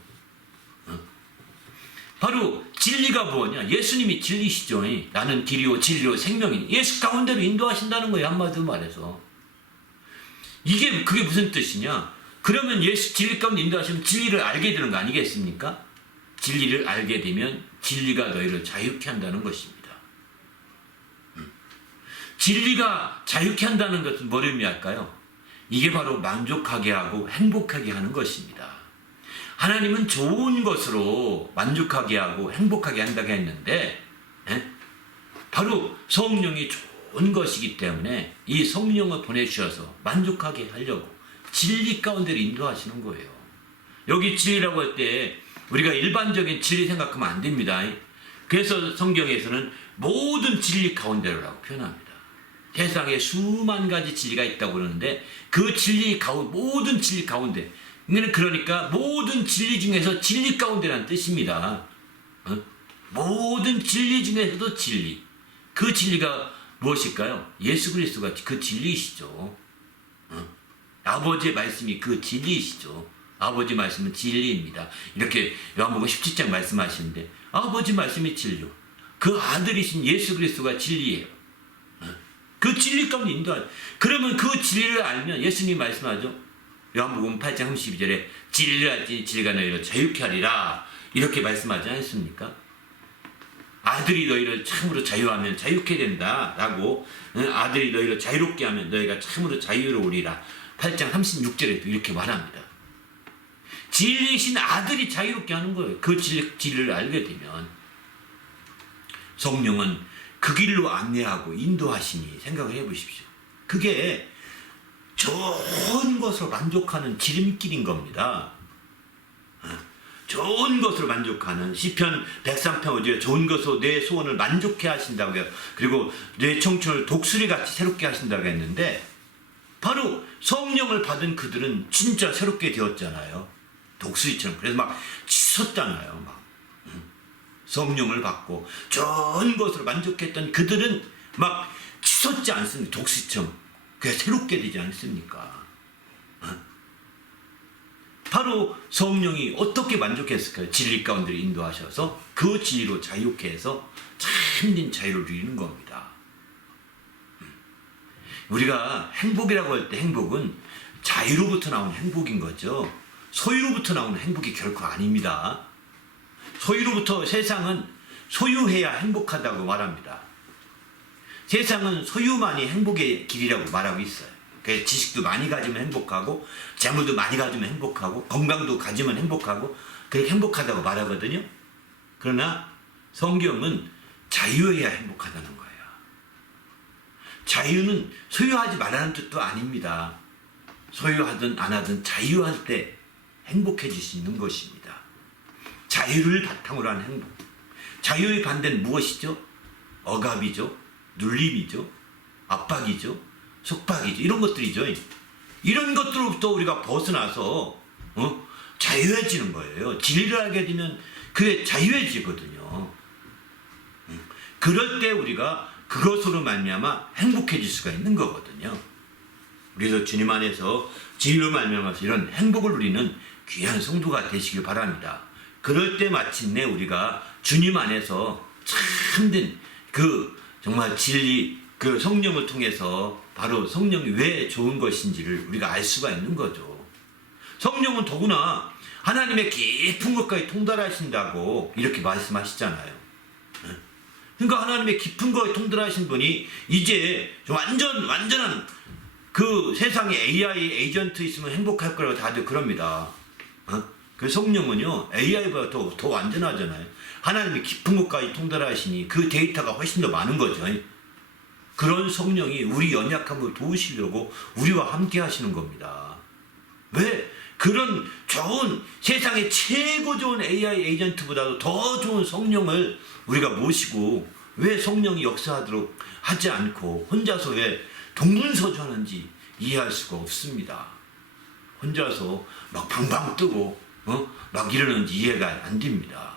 바로 진리가 뭐냐? 예수님이 진리시죠. 나는 길이요 진리요 생명이니 예수 가운데로 인도하신다는 거예요. 한마디로 말해서 그게 무슨 뜻이냐? 그러면 예수 진리 가운데 인도하시면 진리를 알게 되는 거 아니겠습니까? 진리를 알게 되면 진리가 너희를 자유케 한다는 것입니다. 진리가 자유케 한다는 것은 뭘 의미할까요? 이게 바로 만족하게 하고 행복하게 하는 것입니다. 하나님은 좋은 것으로 만족하게 하고 행복하게 한다고 했는데 바로 성령이 좋은 것이기 때문에 이 성령을 보내주셔서 만족하게 하려고 진리 가운데로 인도하시는 거예요. 여기 진리라고 할 때 우리가 일반적인 진리 생각하면 안 됩니다. 그래서 성경에서는 모든 진리 가운데로라고 표현합니다. 세상에 수만 가지 진리가 있다고 그러는데 그 모든 진리 가운데 그러니까 모든 진리 중에서 진리 가운데라는 뜻입니다. 모든 진리 중에서도 진리. 그 진리가 무엇일까요? 예수 그리스도가 그 진리이시죠. 아버지의 말씀이 그 진리이시죠. 아버지 말씀은 진리입니다. 이렇게 요한복음 17장 말씀하시는데 아버지 말씀이 진리요. 그 아들이신 예수 그리스도가 진리예요. 그 진리 가운데 인도하죠. 그러면 그 진리를 알면 예수님이 말씀하죠. 요한복음 8장 32절에 진리를 알지 진리가 너희를 자유케 하리라 이렇게 말씀하지 않습니까? 아들이 너희를 참으로 자유하면 자유케 된다라고 아들이 너희를 자유롭게 하면 너희가 참으로 자유로우리라 8장 36절에도 이렇게 말합니다. 진리이신 아들이 자유롭게 하는 거예요. 그 진리를 알게 되면 성령은 그 길로 안내하고 인도하시니 생각을 해보십시오. 그게 좋은 것으로 만족하는 지름길인 겁니다. 좋은 것으로 만족하는 시편 103편 5절에 좋은 것으로 내 소원을 만족해 하신다고 해요. 그리고 내 청춘을 독수리같이 새롭게 하신다고 했는데 바로 성령을 받은 그들은 진짜 새롭게 되었잖아요. 독수리처럼. 그래서 막 치솟잖아요. 막 성령을 받고 좋은 것으로 만족했던 그들은 막 치솟지 않습니까? 독수리처럼. 그게 새롭게 되지 않습니까? 바로 성령이 어떻게 만족했을까요? 진리 가운데 인도하셔서 그 진리로 자유케 해서 참된 자유를 누리는 겁니다. 우리가 행복이라고 할 때 행복은 자유로부터 나오는 행복인 거죠. 소유로부터 나오는 행복이 결코 아닙니다. 소유로부터 세상은 소유해야 행복하다고 말합니다. 세상은 소유만이 행복의 길이라고 말하고 있어요. 그래서 지식도 많이 가지면 행복하고 재물도 많이 가지면 행복하고 건강도 가지면 행복하고 그렇게 행복하다고 말하거든요. 그러나 성경은 자유해야 행복하다는 거예요. 자유는 소유하지 말라는 뜻도 아닙니다. 소유하든 안 하든 자유할 때 행복해질 수 있는 것입니다. 자유를 바탕으로 한 행복. 자유의 반대는 무엇이죠? 억압이죠. 눌림이죠. 압박이죠. 속박이죠. 이런 것들이죠. 이런 것들로부터 우리가 벗어나서 자유해지는 거예요. 진리를 알게 되면 그게 자유해지거든요. 그럴 때 우리가 그것으로 말미암아 행복해질 수가 있는 거거든요. 우리도 주님 안에서 진리로 말미암아서 이런 행복을 누리는 귀한 성도가 되시길 바랍니다. 그럴 때 마침내 우리가 주님 안에서 참된 그 정말 진리 그 성령을 통해서 바로 성령이 왜 좋은 것인지를 우리가 알 수가 있는 거죠. 성령은 더구나 하나님의 깊은 것까지 통달하신다고 이렇게 말씀하시잖아요. 그러니까 하나님의 깊은 것에 통달하신 분이 이제 완전한 그 세상에 AI 에이전트 있으면 행복할 거라고 다들 그럽니다. 그 성령은요 AI보다 더 완전하잖아요. 하나님의 깊은 것까지 통달하시니 그 데이터가 훨씬 더 많은 거죠. 그런 성령이 우리 연약함을 도우시려고 우리와 함께 하시는 겁니다. 왜? 그런 좋은 세상의 최고 좋은 AI 에이전트보다도 더 좋은 성령을 우리가 모시고 왜 성령이 역사하도록 하지 않고 혼자서 왜 동문서주하는지 이해할 수가 없습니다. 혼자서 막 방방 뜨고 막 이러는지 이해가 안 됩니다.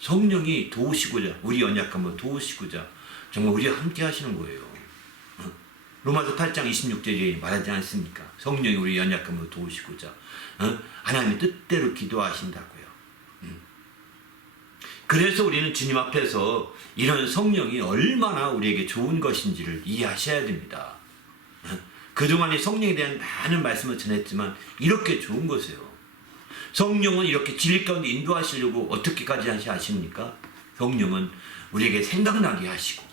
성령이 도우시고자 우리 연약함을 도우시고자 정말 우리와 함께 하시는 거예요. 로마서 8장 26절에 말하지 않습니까? 성령이 우리 연약함을 도우시고자 하나님의 뜻대로 기도하신다고요. 그래서 우리는 주님 앞에서 이런 성령이 얼마나 우리에게 좋은 것인지를 이해하셔야 됩니다. 그동안에 성령에 대한 많은 말씀을 전했지만 이렇게 좋은 것이에요. 성령은 이렇게 진리 가운데 인도하시려고 어떻게까지 하십니까? 성령은 우리에게 생각나게 하시고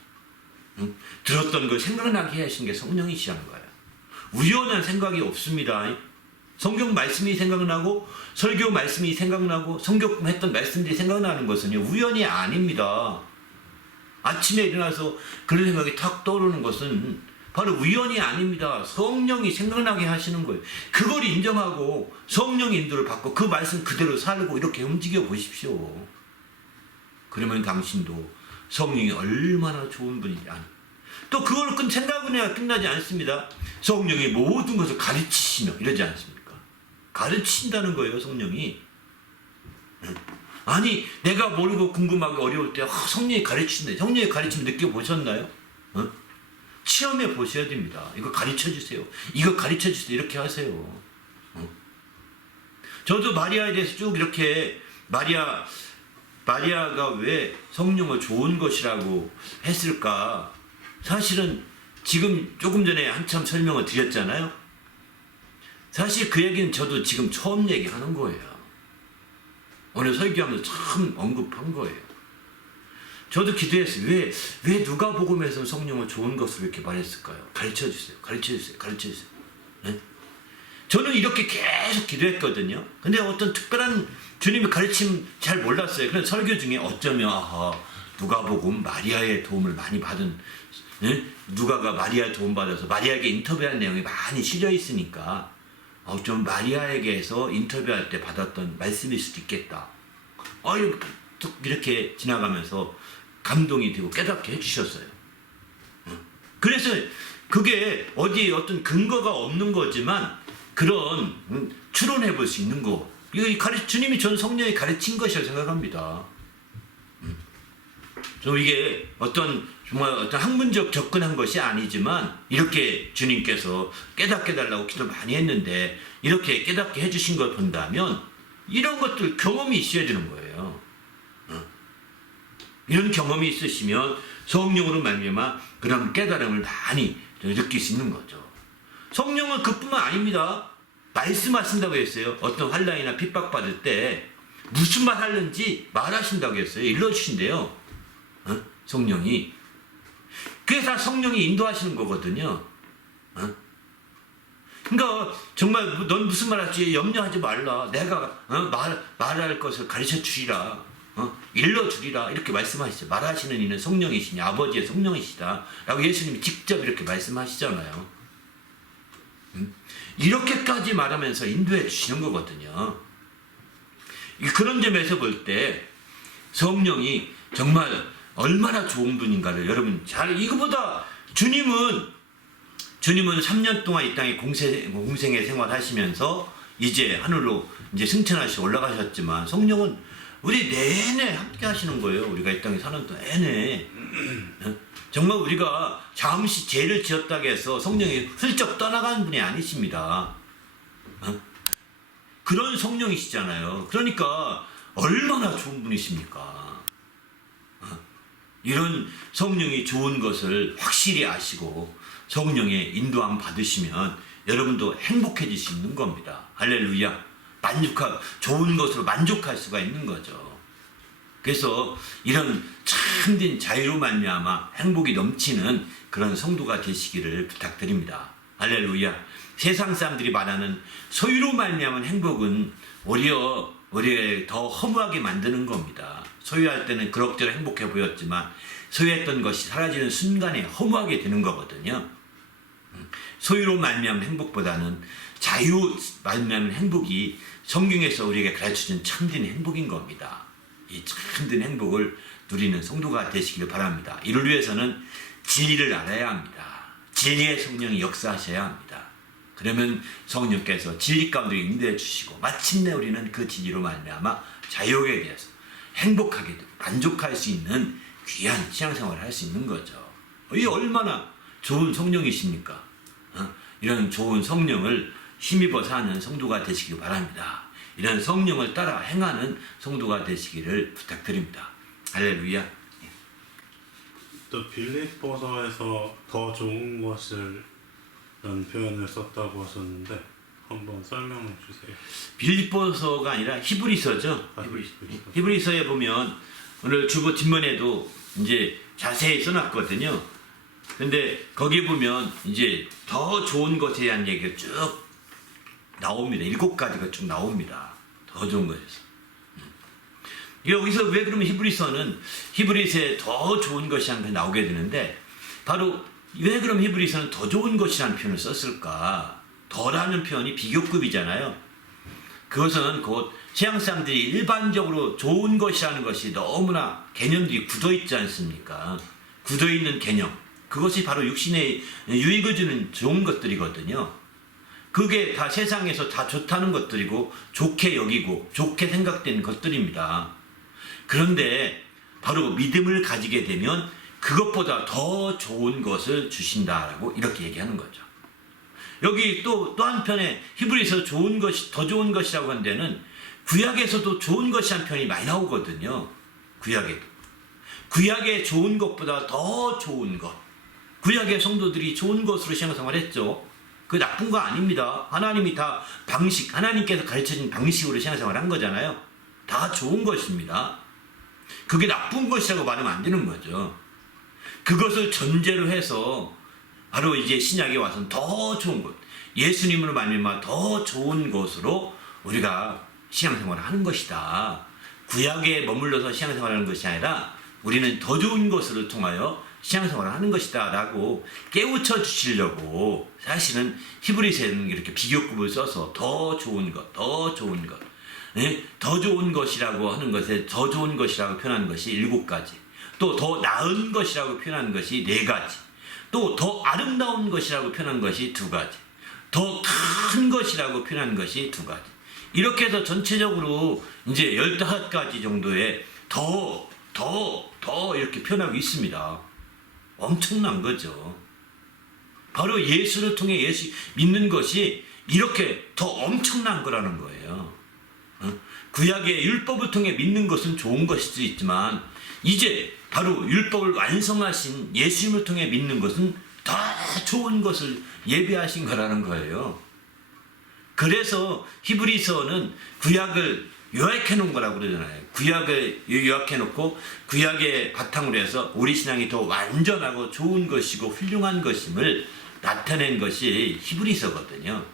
들었던 걸 생각나게 하시는 게 성령이시라는 거예요. 우연한 생각이 없습니다. 성경 말씀이 생각나고 설교 말씀이 생각나고 성경 했던 말씀들이 생각나는 것은요 우연이 아닙니다. 아침에 일어나서 그런 생각이 탁 떠오르는 것은 바로 우연이 아닙니다. 성령이 생각나게 하시는 거예요. 그걸 인정하고 성령의 인도를 받고 그 말씀 그대로 살고 이렇게 움직여 보십시오. 그러면 당신도 성령이 얼마나 좋은 분인지 아니. 또 그걸 생각은 해야 끝나지 않습니다. 성령이 모든 것을 가르치시며 이러지 않습니까? 가르친다는 거예요, 성령이. 아니, 내가 모르고 궁금하고 어려울 때 성령이 가르치신다. 성령이 가르침을 느껴보셨나요? 체험해 보셔야 됩니다. 이거 가르쳐 주세요. 이거 가르쳐 주세요. 이렇게 하세요. 저도 마리아에 대해서 쭉 이렇게 마리아가 왜 성령을 좋은 것이라고 했을까? 사실은 지금 조금 전에 한참 설명을 드렸잖아요. 사실 그 얘기는 저도 지금 처음 얘기하는 거예요. 오늘 설교하면서 처음 언급한 거예요. 저도 기도했어요. 왜 누가복음에서 성령을 좋은 것으로 이렇게 말했을까요? 가르쳐 주세요. 가르쳐 주세요. 가르쳐 주세요. 네? 저는 이렇게 계속 기도했거든요. 근데 어떤 특별한 주님의 가르침 잘 몰랐어요. 그래서 설교 중에 어쩌면 누가복음 마리아의 도움을 많이 받은, 누가가 마리아의 도움 받아서 마리아에게 인터뷰한 내용이 많이 실려 있으니까 좀 마리아에게서 인터뷰할 때 받았던 말씀일 수도 있겠다. 이렇게 지나가면서 감동이 되고 깨닫게 해주셨어요. 그래서 그게 어디에 어떤 근거가 없는 거지만 그런 추론해 볼 수 있는 거. 주님이 전 성령이 가르친 것이라고 생각합니다. 저 이게 정말 어떤 학문적 접근한 것이 아니지만 이렇게 주님께서 깨닫게 해달라고 기도 많이 했는데 이렇게 깨닫게 해주신 걸 본다면 이런 것들 경험이 있어야 되는 거예요. 이런 경험이 있으시면 성령으로 말미암아 그런 깨달음을 많이 느낄 수 있는 거죠. 성령은 그뿐만 아닙니다. 말씀하신다고 했어요. 어떤 환난이나 핍박받을 때 무슨 말 하는지 말하신다고 했어요. 일러주신대요. 성령이. 그게 다 성령이 인도하시는 거거든요. 그러니까 정말 넌 무슨 말 할지 염려하지 말라. 내가 말할 것을 가르쳐 주리라. 일러주리라. 이렇게 말씀하시죠. 말하시는 이는 성령이시니 아버지의 성령이시다. 라고 예수님이 직접 이렇게 말씀하시잖아요. 이렇게까지 말하면서 인도해 주시는 거거든요. 그런 점에서 볼 때 성령이 정말 얼마나 좋은 분인가를 여러분 이거보다 주님은 3년 동안 이 땅에 공생의 생활하시면서 이제 하늘로 이제 승천하시고 올라가셨지만 성령은 우리 내내 함께 하시는 거예요. 우리가 이 땅에 사는 동안 내내. 정말 우리가 잠시 죄를 지었다고 해서 성령이 훌쩍 떠나가는 분이 아니십니다. 그런 성령이시잖아요. 그러니까 얼마나 좋은 분이십니까? 이런 성령이 좋은 것을 확실히 아시고 성령의 인도함 받으시면 여러분도 행복해질 수 있는 겁니다. 할렐루야. 좋은 것으로 만족할 수가 있는 거죠. 그래서 이런 참된 자유로 말미암아 행복이 넘치는 그런 성도가 되시기를 부탁드립니다. 할렐루야. 세상 사람들이 말하는 소유로 말미암은 행복은 오히려 더 허무하게 만드는 겁니다. 소유할 때는 그럭저럭 행복해 보였지만 소유했던 것이 사라지는 순간에 허무하게 되는 거거든요. 소유로 말미암은 행복보다는 자유 말미암은 행복이 성경에서 우리에게 가르쳐준 참된 행복인 겁니다. 이 참된 행복을 누리는 성도가 되시기를 바랍니다. 이를 위해서는 진리를 알아야 합니다. 진리의 성령이 역사하셔야 합니다. 그러면 성령께서 진리 가운데 인도해 주시고 마침내 우리는 그 진리로 말미암아 자유하게 되어서 행복하게 되고 만족할 수 있는 귀한 신앙생활을 할 수 있는 거죠. 이 얼마나 좋은 성령이십니까? 이런 좋은 성령을 힘입어 사는 성도가 되시기 바랍니다. 이런 성령을 따라 행하는 성도가 되시기를 부탁드립니다. 할렐루야. 또 빌립보서에서 더 좋은 것을 라는 표현을 썼다고 하셨는데 한번 설명해 주세요. 빌립보서가 아니라 히브리서죠. 히브리서에 보면 오늘 주보 뒷면에도 이제 자세히 써놨거든요. 근데 거기 보면 이제 더 좋은 것에 대한 얘기가 쭉 나옵니다. 7가지가 쭉 나옵니다. 더 좋은 것에서. 여기서 왜 그러면 히브리서에 더 좋은 것이라는 게 나오게 되는데 바로 왜 그럼 히브리서는 더 좋은 것이라는 표현을 썼을까? 더라는 표현이 비교급이잖아요. 그것은 곧 서양 사람들이 일반적으로 좋은 것이라는 것이 너무나 개념들이 굳어있지 않습니까? 굳어있는 개념. 그것이 바로 육신에 유익을 주는 좋은 것들이거든요. 그게 다 세상에서 다 좋다는 것들이고 좋게 여기고 좋게 생각되는 것들입니다. 그런데 바로 믿음을 가지게 되면 그것보다 더 좋은 것을 주신다라고 이렇게 얘기하는 거죠. 여기 또 한편에 히브리서 좋은 것이 더 좋은 것이라고 한 데는 구약에서도 좋은 것이 한 편이 많이 나오거든요. 구약의 좋은 것보다 더 좋은 것. 구약의 성도들이 좋은 것으로 신앙생활을 했죠. 그 나쁜 거 아닙니다. 하나님이 다 하나님께서 가르쳐준 방식으로 신앙생활을 한 거잖아요. 다 좋은 것입니다. 그게 나쁜 것이라고 말하면 안 되는 거죠. 그것을 전제로 해서 바로 이제 신약에 와서는 더 좋은 것, 예수님으로 말미암아 더 좋은 것으로 우리가 신앙생활을 하는 것이다. 구약에 머물러서 신앙생활을 하는 것이 아니라 우리는 더 좋은 것을 통하여 신앙생활을 하는 것이다 라고 깨우쳐 주시려고 사실은 히브리서에는 이렇게 비교급을 써서 더 좋은 것, 더 좋은 것, 더 좋은 것이라고 하는 것에 더 좋은 것이라고 표현하는 것이 7가지, 또 더 나은 것이라고 표현하는 것이 4가지, 또 더 아름다운 것이라고 표현하는 것이 2가지, 더 큰 것이라고 표현하는 것이 2가지. 이렇게 해서 전체적으로 이제 15가지 정도의 더 이렇게 표현하고 있습니다. 엄청난 거죠. 바로 예수를 통해 예수 믿는 것이 이렇게 더 엄청난 거라는 거예요. 구약의 율법을 통해 믿는 것은 좋은 것일 수 있지만 이제 바로 율법을 완성하신 예수님을 통해 믿는 것은 더 좋은 것을 예비하신 거라는 거예요. 그래서 히브리서는 구약을 요약해 놓은 거라고 그러잖아요. 구약을 요약해 놓고 구약의 바탕으로 해서 우리 신앙이 더 완전하고 좋은 것이고 훌륭한 것임을 나타낸 것이 히브리서거든요.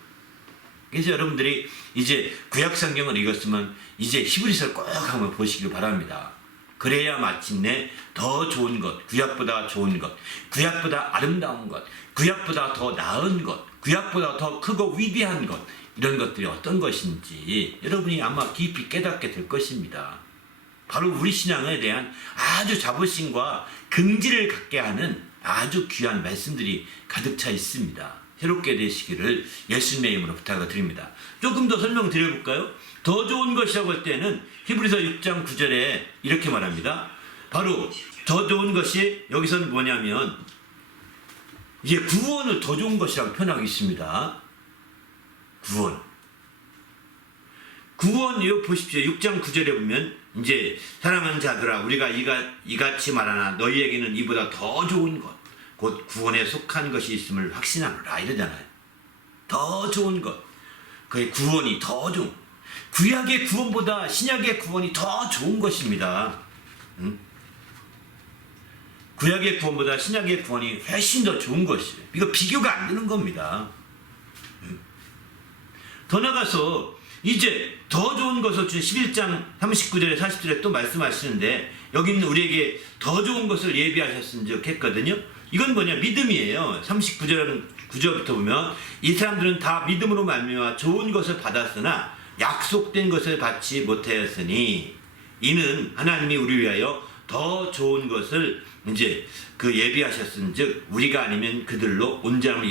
그래서 여러분들이 이제 구약 성경을 읽었으면 이제 히브리서를 꼭 한번 보시길 바랍니다. 그래야 마침내 더 좋은 것, 구약보다 좋은 것, 구약보다 아름다운 것, 구약보다 더 나은 것, 구약보다 더 크고 위대한 것, 이런 것들이 어떤 것인지 여러분이 아마 깊이 깨닫게 될 것입니다. 바로 우리 신앙에 대한 아주 자부심과 긍지를 갖게 하는 아주 귀한 말씀들이 가득 차 있습니다. 새롭게 되시기를 예수님의 이름으로 부탁을 드립니다. 조금 더 설명드려볼까요? 더 좋은 것이라고 할 때는 히브리서 6장 9절에 이렇게 말합니다. 바로 더 좋은 것이 여기서는 뭐냐면 이제 구원을 더 좋은 것이라고 표현하고 있습니다. 구원 이거 보십시오. 6장 9절에 보면 이제 사랑하는 자들아 우리가 이같이 말하나 너희에게는 이보다 더 좋은 것 곧 구원에 속한 것이 있음을 확신하노라 이러잖아요. 더 좋은 것, 그의 구원이 더 좋은, 구약의 구원보다 신약의 구원이 더 좋은 것입니다. 구약의 구원보다 신약의 구원이 훨씬 더 좋은 것이에요. 이거 비교가 안 되는 겁니다. 더 나가서 이제 더 좋은 것을 준 11장 39절에 40절에 또 말씀하시는데 여기는 우리에게 더 좋은 것을 예비하셨은즉 했거든요. 이건 뭐냐? 믿음이에요. 39절부터 보면 이 사람들은 다 믿음으로 말미암아 좋은 것을 받았으나 약속된 것을 받지 못하였으니 이는 하나님이 우리 위하여 더 좋은 것을 이제 그 예비하셨은즉 우리가 아니면 그들로 온전함을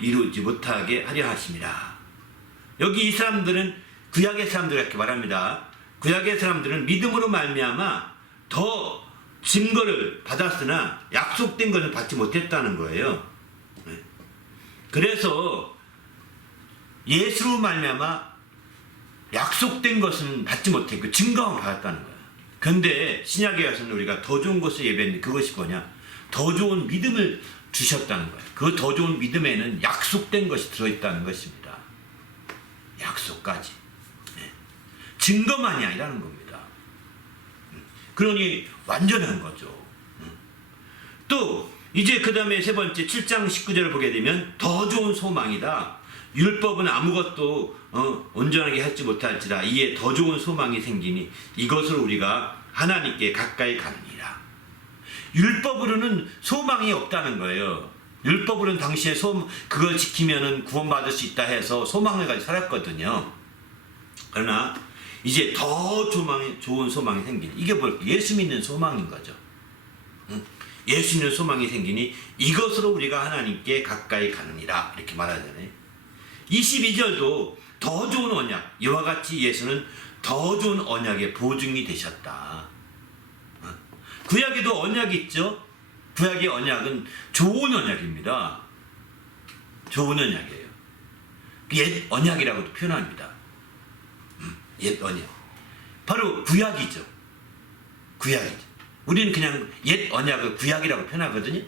이루지 못하게 하려 하심이라. 여기 이 사람들은 구약의 사람들 이렇게 말합니다. 구약의 사람들은 믿음으로 말미암아 더 증거를 받았으나 약속된 것을 받지 못했다는 거예요. 그래서 예수로 말미암아 약속된 것은 받지 못했고 증거만 받았다는 거예요. 그런데 신약에 와서는 우리가 더 좋은 것을 예배했는데 그것이 뭐냐? 더 좋은 믿음을 주셨다는 거예요. 그 더 좋은 믿음에는 약속된 것이 들어있다는 것입니다. 약속까지. 증거만이 아니라는 겁니다. 그러니 완전한 거죠. 또 이제 그 다음에 세 번째 7장 19절을 보게 되면 더 좋은 소망이다. 율법은 아무것도 온전하게 하지 못할지라 이에 더 좋은 소망이 생기니 이것을 우리가 하나님께 가까이 가느니라. 율법으로는 소망이 없다는 거예요. 율법으로는 당시에 그걸 지키면은 구원받을 수 있다 해서 소망을 가지고 살았거든요. 그러나 이제 더 좋은 소망이 생기니 이게 뭘까? 예수 믿는 소망인 거죠. 예수 믿는 소망이 생기니 이것으로 우리가 하나님께 가까이 가느니라 이렇게 말하잖아요. 22절도 더 좋은 언약, 이와 같이 예수는 더 좋은 언약의 보증이 되셨다. 구약에도 언약이 있죠. 구약의 언약은 좋은 언약입니다. 좋은 언약이에요. 옛 언약이라고도 표현합니다. 옛 언약. 바로 구약이죠. 구약이죠. 우리는 그냥 옛 언약을 구약이라고 표현하거든요.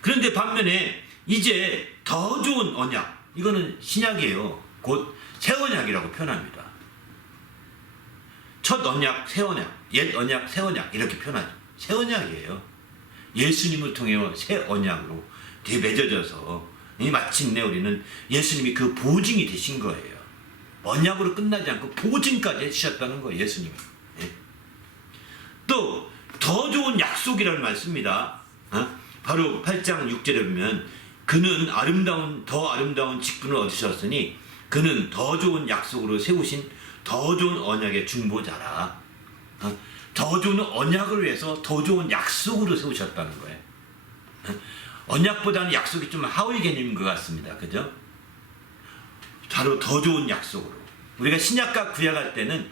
그런데 반면에 이제 더 좋은 언약, 이거는 신약이에요. 곧 새 언약이라고 표현합니다. 첫 언약, 새 언약, 옛 언약, 새 언약 이렇게 표현하죠. 새 언약이에요. 예수님을 통해 새 언약으로 맺어져서 마침내 우리는 예수님이 그 보증이 되신 거예요. 언약으로 끝나지 않고 보증까지 해주셨다는 거예요. 예수님이. 또 더 좋은 약속이라는 말 씁니다. 바로 8장 6절에 보면 그는 더 아름다운 직분을 얻으셨으니 그는 더 좋은 약속으로 세우신 더 좋은 언약의 중보자라. 더 좋은 언약을 위해서 더 좋은 약속으로 세우셨다는 거예요. 언약보다는 약속이 좀 하위 개념인 것 같습니다. 그죠? 바로 더 좋은 약속으로. 우리가 신약과 구약할 때는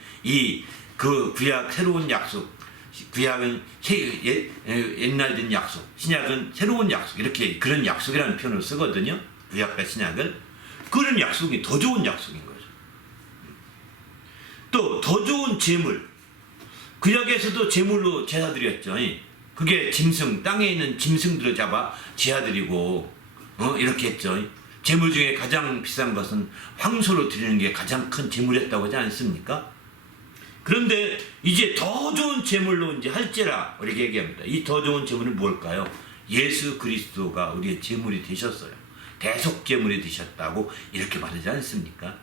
그 구약 새로운 약속, 구약은 옛날 된 약속, 신약은 새로운 약속, 이렇게 그런 약속이라는 표현을 쓰거든요. 구약과 신약은. 그런 약속이 더 좋은 약속인 거죠. 또 더 좋은 제물. 구약에서도 제물로 제사 드렸죠. 그게 짐승, 땅에 있는 짐승들을 잡아 제사 드리고 이렇게 했죠. 제물 중에 가장 비싼 것은 황소로 드리는 게 가장 큰 제물이었다고 하지 않습니까? 그런데 이제 더 좋은 제물로 이제 할지라 우리에게 얘기합니다. 이 더 좋은 제물은 뭘까요? 예수 그리스도가 우리의 제물이 되셨어요. 대속 제물이 되셨다고 이렇게 말하지 않습니까?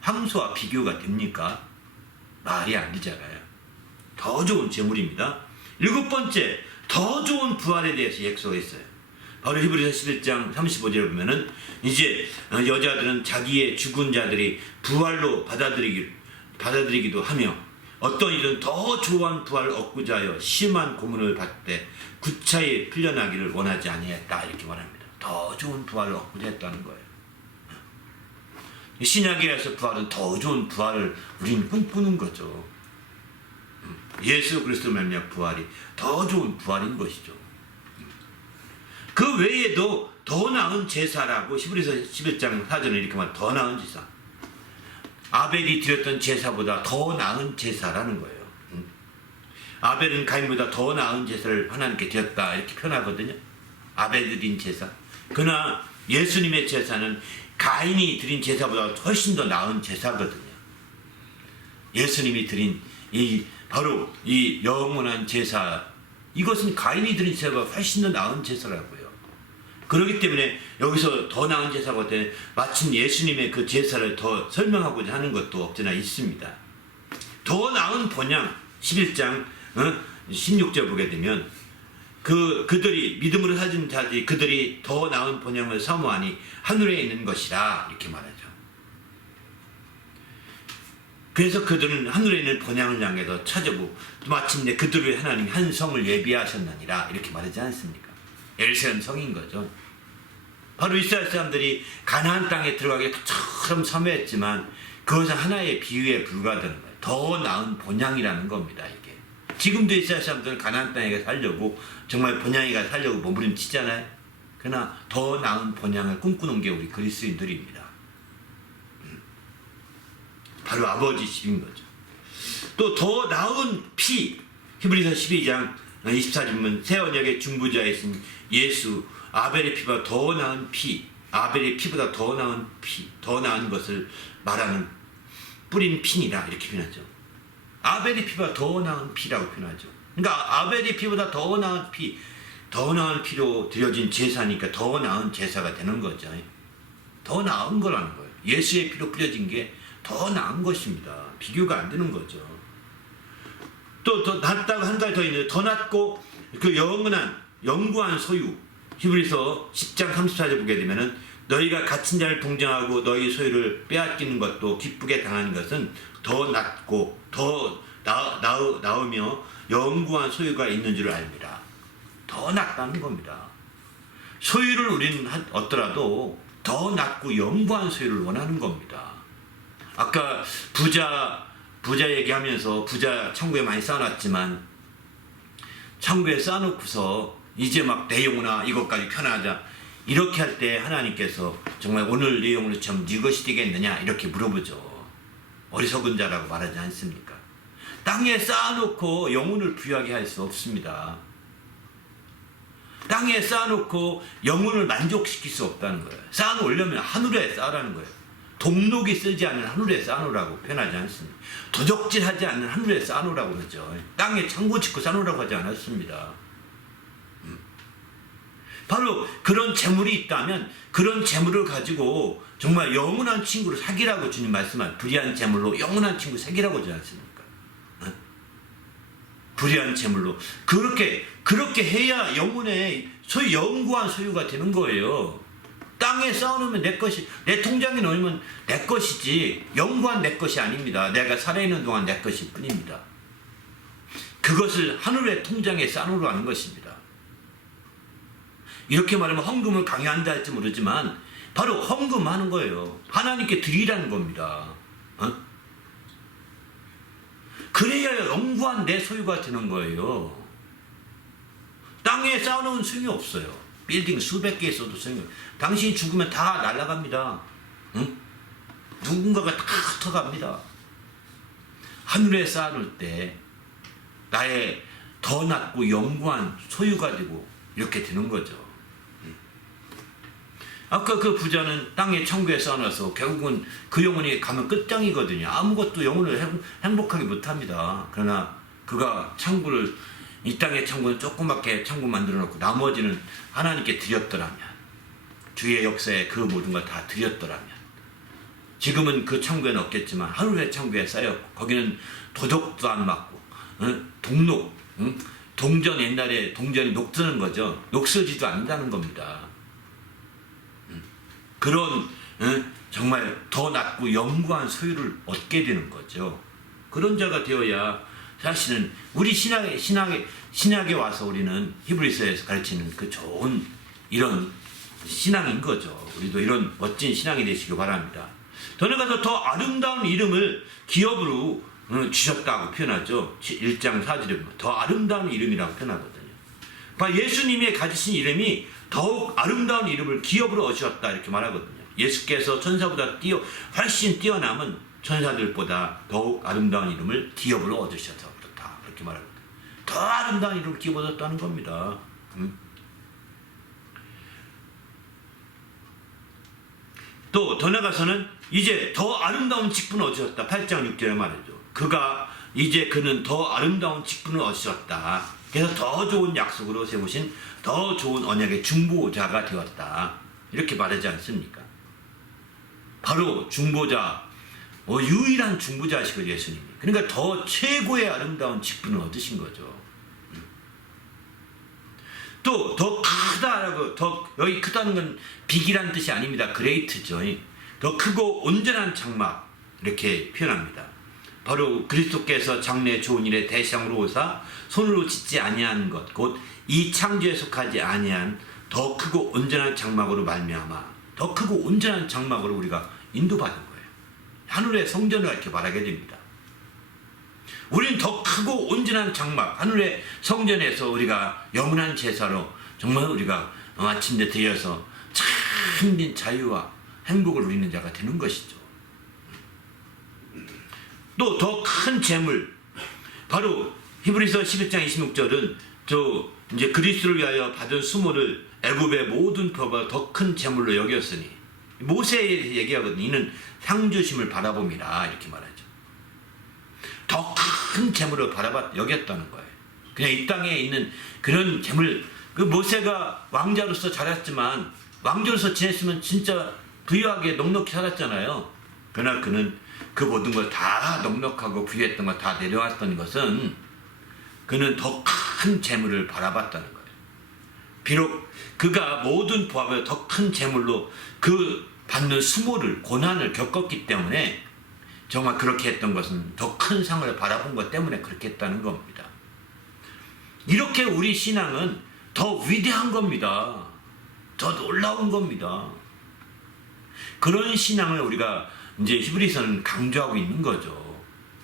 황소와 비교가 됩니까? 말이 안 되잖아요. 더 좋은 제물입니다. 7번째, 더 좋은 부활에 대해서 약속했어요. 바로 히브리서 11장 35절에 보면은 이제 여자들은 자기의 죽은 자들이 부활로 받아들이기도 하며 어떤 일은 더 좋은 부활을 얻고자 하여 심한 고문을 받되 구차히 풀려나기를 원하지 아니했다 이렇게 말합니다. 더 좋은 부활을 얻고자 했다는 거예요. 신약에서 부활은 더 좋은 부활을 우리는 꿈꾸는 거죠. 예수 그리스도 말미암아 부활이 더 좋은 부활인 것이죠. 그 외에도 더 나은 제사라고 히브리서 11장 4절에 이렇게 말합니다. 더 나은 제사. 아벨이 드렸던 제사보다 더 나은 제사라는 거예요. 아벨은 가인보다 더 나은 제사를 하나님께 드렸다 이렇게 표현하거든요. 아벨이 드린 제사. 그러나 예수님의 제사는 가인이 드린 제사보다 훨씬 더 나은 제사거든요. 예수님이 드린 바로 이 영원한 제사, 이것은 가인이 드린 제사보다 훨씬 더 나은 제사라고요. 그렇기 때문에 여기서 더 나은 제사가 때 마침 예수님의 그 제사를 더 설명하고자 하는 것도 없잖아 있습니다. 더 나은 본향 11장 16절 보게 되면 그들이 믿음으로 사준 자들이 그들이 더 나은 본향을 사모하니 하늘에 있는 것이라 이렇게 말하죠. 그래서 그들은 하늘에 있는 본향을 향해서 찾아보고 마침내 그들을 하나님이 한 성을 예비하셨느니라 이렇게 말하지 않습니까? 엘세한 성인 거죠. 바로 이스라엘 사람들이 가나안 땅에 들어가기 처럼 섬했지만 그것은 하나의 비유에 불과하다는 거예요. 더 나은 본향이라는 겁니다. 이게 지금도 이스라엘 사람들은 가나안 땅에 살려고 정말 본향이가 살려고 몸부림치잖아요. 그러나 더 나은 본향을 꿈꾸는 게 우리 그리스도인들입니다. 바로 아버지 집인 거죠. 또 더 나은 피, 히브리서 12장 24절은 새 언약의 중보자이신 예수, 아벨의 피보다 더 나은 피, 아벨의 피보다 더 나은 피, 더 나은 것을 말하는 뿌린 피니라 이렇게 표현하죠. 아벨의 피보다 더 나은 피라고 표현하죠. 그러니까 아벨의 피보다 더 나은 피, 더 나은 피로 드려진 제사니까 더 나은 제사가 되는 거죠. 더 나은 거라는 거예요. 예수의 피로 뿌려진 게 더 나은 것입니다. 비교가 안 되는 거죠. 또 더 낫다고 한 가지 더 있는데 더 낫고 그 영구한 소유. 히브리서 10장 34절 보게 되면은 너희가 갇힌 자를 동정하고 너희 소유를 빼앗기는 것도 기쁘게 당하는 것은 더 낫고 더 나으며 영구한 소유가 있는 줄 압니다. 더 낫다는 겁니다. 소유를 우리는 얻더라도 더 낫고 영구한 소유를 원하는 겁니다. 아까 부자 얘기하면서 부자 천국에 많이 쌓아놨지만 천국에 쌓아놓고서 이제 막 내 영혼아 이것까지 편하자. 이렇게 할 때 하나님께서 정말 오늘 내 영혼을 참 네 것이 되겠느냐 이렇게 물어보죠. 어리석은 자라고 말하지 않습니까? 땅에 쌓아놓고 영혼을 부유하게 할 수 없습니다. 땅에 쌓아놓고 영혼을 만족시킬 수 없다는 거예요. 쌓아놓으려면 하늘에 쌓으라는 거예요. 동록이 쓰지 않는 하늘에 쌓아놓으라고 표현하지 않습니다. 도적질하지 않는 하늘에 쌓아놓으라고 그러죠. 땅에 창고 짓고 쌓아놓으라고 하지 않았습니다. 바로 그런 재물이 있다면 그런 재물을 가지고 정말 영원한 친구를 사귀라고 주님 말씀한 불의한 재물로 영원한 친구 사귀라고 하지 않습니까? 불의한 재물로 그렇게 해야 영혼의 영구한 소유가 되는 거예요. 땅에 쌓아놓으면 내 것이, 내 통장에 넣으면 내 것이지 영구한 내 것이 아닙니다. 내가 살아있는 동안 내 것일 뿐입니다. 그것을 하늘의 통장에 쌓아놓으라는 것입니다. 이렇게 말하면 헌금을 강요한다 할지 모르지만 바로 헌금하는 거예요. 하나님께 드리라는 겁니다. 그래야 영구한 내 소유가 되는 거예요. 땅에 쌓아놓은 소용이 없어요. 빌딩 수백 개 있어도 소용이 없어요. 당신이 죽으면 다 날아갑니다. 누군가가 다 흩어갑니다. 하늘에 쌓아놓을 때 나의 더 낫고 영구한 소유가 되고 이렇게 되는 거죠. 아까 그 부자는 땅에 천국에 쌓아놔서 결국은 그 영혼이 가면 끝장이거든요. 아무것도 영혼을 행복하게 못합니다. 그러나 그가 창고를, 이 땅의 창고는 조그맣게 창고 만들어 놓고 나머지는 하나님께 드렸더라면, 주의 역사에 그 모든 걸 다 드렸더라면, 지금은 그 창고에는 없겠지만 하늘의 창고에 쌓였고 거기는 도적도 안 맞고 동록, 동전, 옛날에 동전이 녹쓰는 거죠. 녹슬지도 않는다는 겁니다. 그런 정말 더 낫고 영구한 소유를 얻게 되는 거죠. 그런 자가 되어야 사실은 우리 신학에 와서 우리는 히브리서에서 가르치는 그 좋은 이런 신앙인 거죠. 우리도 이런 멋진 신앙이 되시기 바랍니다. 더 나아가서 더 아름다운 이름을 기업으로 주셨다고 표현하죠. 1장 4절에 보면 더 아름다운 이름이라고 표현하거든요. 예수님이 가지신 이름이 더욱 아름다운 이름을 기업으로 얻으셨다 이렇게 말하거든요. 예수께서 천사보다 훨씬 뛰어남은 천사들보다 더욱 아름다운 이름을 기업으로 얻으셔서 그렇다 그렇게 말하거든요. 더 아름다운 이름을 기업 얻었다는 겁니다. 또 더 나가서는 이제 더 아름다운 직분을 얻으셨다. 8장 6절에 말이죠. 그는 더 아름다운 직분을 얻으셨다. 그래서 더 좋은 약속으로 세우신 더 좋은 언약의 중보자가 되었다. 이렇게 말하지 않습니까? 바로 중보자, 유일한 중보자시고 예수님이. 그러니까 더 최고의 아름다운 직분을 얻으신 거죠. 또 더 크다라고, 여기 크다는 건 빅이란 뜻이 아닙니다. 그레이트죠. 더 크고 온전한 장막 이렇게 표현합니다. 바로 그리스도께서 장래 좋은 일에 대상으로 오사 손으로 짓지 아니한 것, 곧 이 창조에 속하지 아니한 더 크고 온전한 장막으로 말미암아, 더 크고 온전한 장막으로 우리가 인도받은 거예요. 하늘의 성전을 이렇게 말하게 됩니다. 우리는 더 크고 온전한 장막, 하늘의 성전에서 우리가 영원한 제사로 정말 우리가 마침내 드려서 참된 자유와 행복을 누리는 자가 되는 것이죠. 또 더 큰 재물, 바로 히브리서 11장 26절은 이제 그리스도를 위하여 받은 수모를 애굽의 모든 법보다 더 큰 재물로 여겼으니, 모세에 얘기하거든요. 이는 상주심을 바라봅니다 이렇게 말하죠. 더 큰 재물을 여겼다는 거예요. 그냥 이 땅에 있는 그런 재물, 그 모세가 왕자로서 자랐지만 왕자로서 지냈으면 진짜 부유하게 넉넉히 살았잖아요. 그러나 그는 그 모든 걸 다 넉넉하고 부유했던 걸 다 내려왔던 것은 그는 더 큰 재물을 바라봤다는 거예요. 비록 그가 모든 부하보다 더 큰 재물로 그 받는 수모를, 고난을 겪었기 때문에 정말 그렇게 했던 것은 더 큰 상을 바라본 것 때문에 그렇게 했다는 겁니다. 이렇게 우리 신앙은 더 위대한 겁니다. 더 놀라운 겁니다. 그런 신앙을 우리가 이제 히브리서는 강조하고 있는 거죠.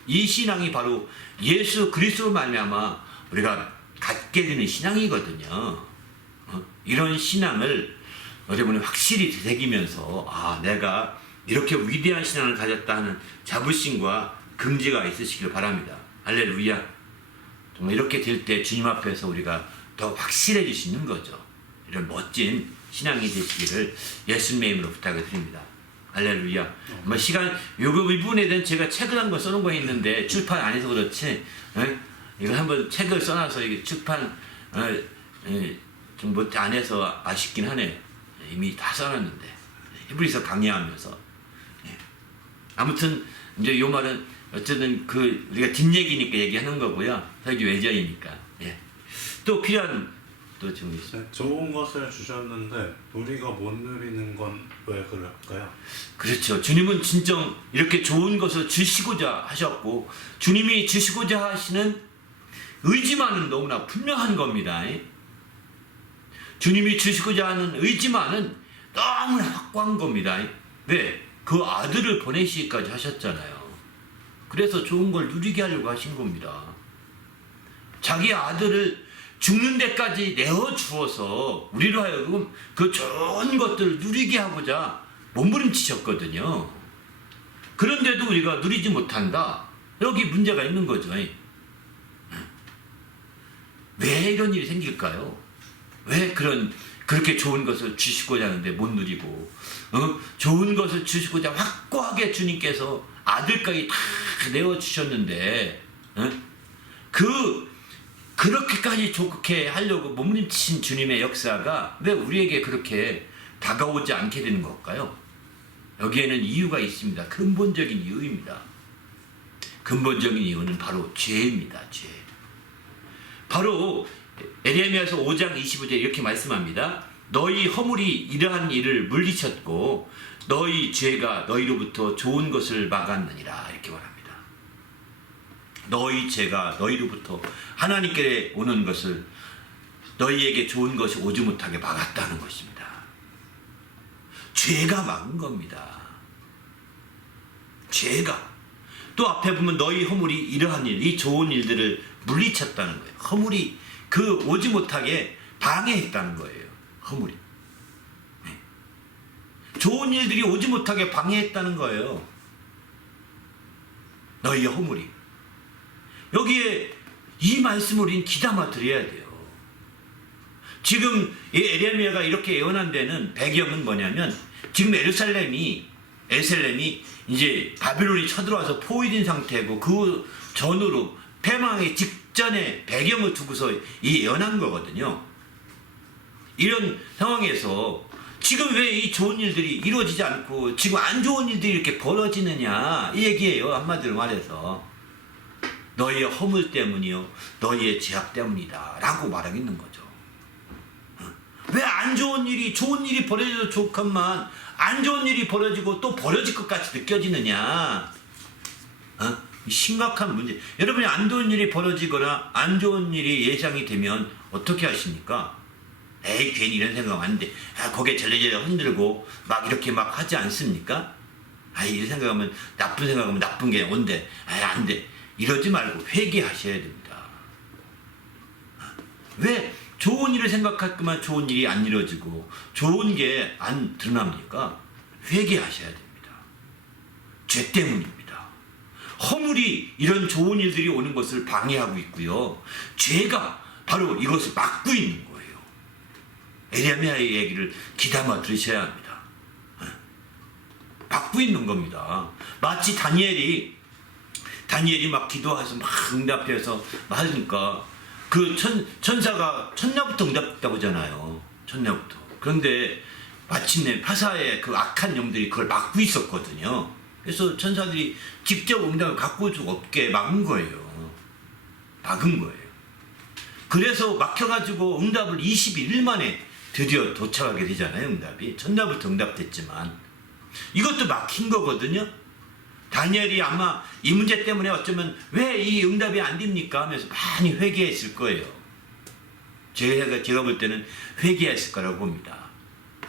이 신앙이 바로 예수 그리스도로 말미암아 우리가 갖게 되는 신앙이거든요. 이런 신앙을 여러분이 확실히 되새기면서 아 내가 이렇게 위대한 신앙을 가졌다 하는 자부심과 긍지가 있으시길 바랍니다. 할렐루야. 정말 이렇게 될 때 주님 앞에서 우리가 더 확실해질 수 있는 거죠. 이런 멋진 신앙이 되시기를 예수님의 이름으로 부탁을 드립니다. 할렐루야. 뭐 시간 요거 이 부분에 대한 제가 책을 한 권 써놓은 거 있는데 출판 안 해서 그렇지. 이거 한번 책을 써놔서 이게 출판 좀 못 안 해서 아쉽긴 하네요. 이미 다 써놨는데 히브리서 강의하면서 아무튼 이제 요 말은 어쨌든 그 우리가 뒷얘기니까 얘기하는 거고요. 설교 외전이니까. 또 필요한 또 질문 있어요. 네, 좋은 것을 주셨는데 우리가 못 누리는 건 왜 그럴까요? 그렇죠. 주님은 진정 이렇게 좋은 것을 주시고자 하셨고 주님이 주시고자 하시는 의지만은 너무나 분명한 겁니다. 주님이 주시고자 하는 의지만은 너무나 확고한 겁니다. 왜? 그 아들을 보내시기까지 하셨잖아요. 그래서 좋은 걸 누리게 하려고 하신 겁니다. 자기 아들을 죽는 데까지 내어주어서 우리로 하여금 그 좋은 것들을 누리게 하고자 몸부림치셨거든요. 그런데도 우리가 누리지 못한다. 여기 문제가 있는 거죠. 왜 이런 일이 생길까요? 왜 그렇게 좋은 것을 주시고자 하는데 못 누리고 좋은 것을 주시고자 확고하게 주님께서 아들까지 다 내어주셨는데 그렇게까지 좋게 하려고 몸부림치신 주님의 역사가 왜 우리에게 그렇게 다가오지 않게 되는 걸까요? 여기에는 이유가 있습니다. 근본적인 이유입니다. 근본적인 이유는 바로 죄입니다. 죄. 바로 에레미야서 5장 25절 이렇게 말씀합니다. 너희 허물이 이러한 일을 물리쳤고 너희 죄가 너희로부터 좋은 것을 막았느니라 이렇게 말합니다. 너희 죄가 너희로부터 하나님께 오는 것을 너희에게 좋은 것이 오지 못하게 막았다는 것입니다. 죄가 막은 겁니다. 죄가. 또 앞에 보면 너희 허물이 이러한 일, 이 좋은 일들을 물리쳤다는 거예요. 허물이 그 오지 못하게 방해했다는 거예요. 허물이. 좋은 일들이 오지 못하게 방해했다는 거예요. 너희의 허물이. 여기에 이 말씀을 우리는 귀담아 드려야 돼요. 지금 에레미야가 이렇게 예언한 데는 배경은 뭐냐면 지금 에르살렘이 이제 바빌론이 쳐들어와서 포위된 상태고 그 전후로 패망의 직전에 배경을 두고서 이 예언한 거거든요. 이런 상황에서 지금 왜 이 좋은 일들이 이루어지지 않고 지금 안 좋은 일들이 이렇게 벌어지느냐 이 얘기예요. 한마디로 말해서 너희의 허물 때문이요 너희의 죄악 때문이다 라고 말하고 있는 거죠. 왜 안 좋은 일이 좋은 일이 벌어져도 좋건만 안 좋은 일이 벌어지고 또 벌어질 것 같이 느껴지느냐. 심각한 문제. 여러분이 안 좋은 일이 벌어지거나 안 좋은 일이 예상이 되면 어떻게 하십니까? 에이 괜히 이런 생각 안 돼. 고개 절레절레 흔들고 막 이렇게 막 하지 않습니까? 이런 생각하면 나쁜 생각하면 나쁜 게 온대. 안 돼. 이러지 말고 회개하셔야 됩니다. 왜 좋은 일을 생각할 것만 좋은 일이 안 이루어지고 좋은 게 안 드러납니까? 회개하셔야 됩니다. 죄 때문입니다. 허물이 이런 좋은 일들이 오는 것을 방해하고 있고요. 죄가 바로 이것을 막고 있는 거예요. 에레미야의 얘기를 귀담아 들으셔야 합니다. 막고 있는 겁니다. 마치 다니엘이 막 기도해서 막 응답해서 막 하니까 그 천사가 첫날부터 응답했다고 하잖아요. 첫날부터. 그런데 마침내 파사의 그 악한 영들이 그걸 막고 있었거든요. 그래서 천사들이 직접 응답을 갖고 올 수 없게 막은 거예요. 막은 거예요. 그래서 막혀가지고 응답을 21일 만에 드디어 도착하게 되잖아요. 응답이. 첫날부터 응답됐지만 이것도 막힌 거거든요. 다니엘이 아마 이 문제 때문에 어쩌면 왜 이 응답이 안 됩니까 하면서 많이 회개했을 거예요. 제가 볼 때는 회개했을 거라고 봅니다.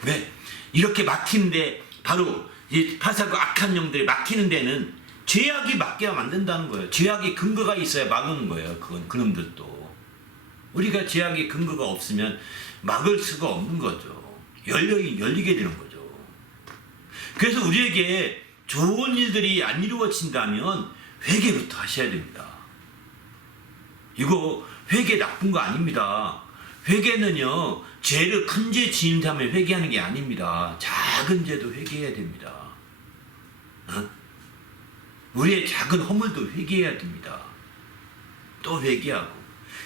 왜? 이렇게 막히는데 바로 이 파사고 악한 영들이 막히는 데는 죄악이 막게 만든다는 거예요. 죄악이 근거가 있어야 막는 거예요. 그놈들도. 우리가 죄악의 근거가 없으면 막을 수가 없는 거죠. 열리게 되는 거죠. 그래서 우리에게 좋은 일들이 안 이루어진다면 회개부터 하셔야 됩니다. 이거 회개 나쁜 거 아닙니다. 회개는요, 죄를 큰 죄 지은 다음에 회개하는 게 아닙니다. 작은 죄도 회개해야 됩니다. 우리의 작은 허물도 회개해야 됩니다. 또 회개하고.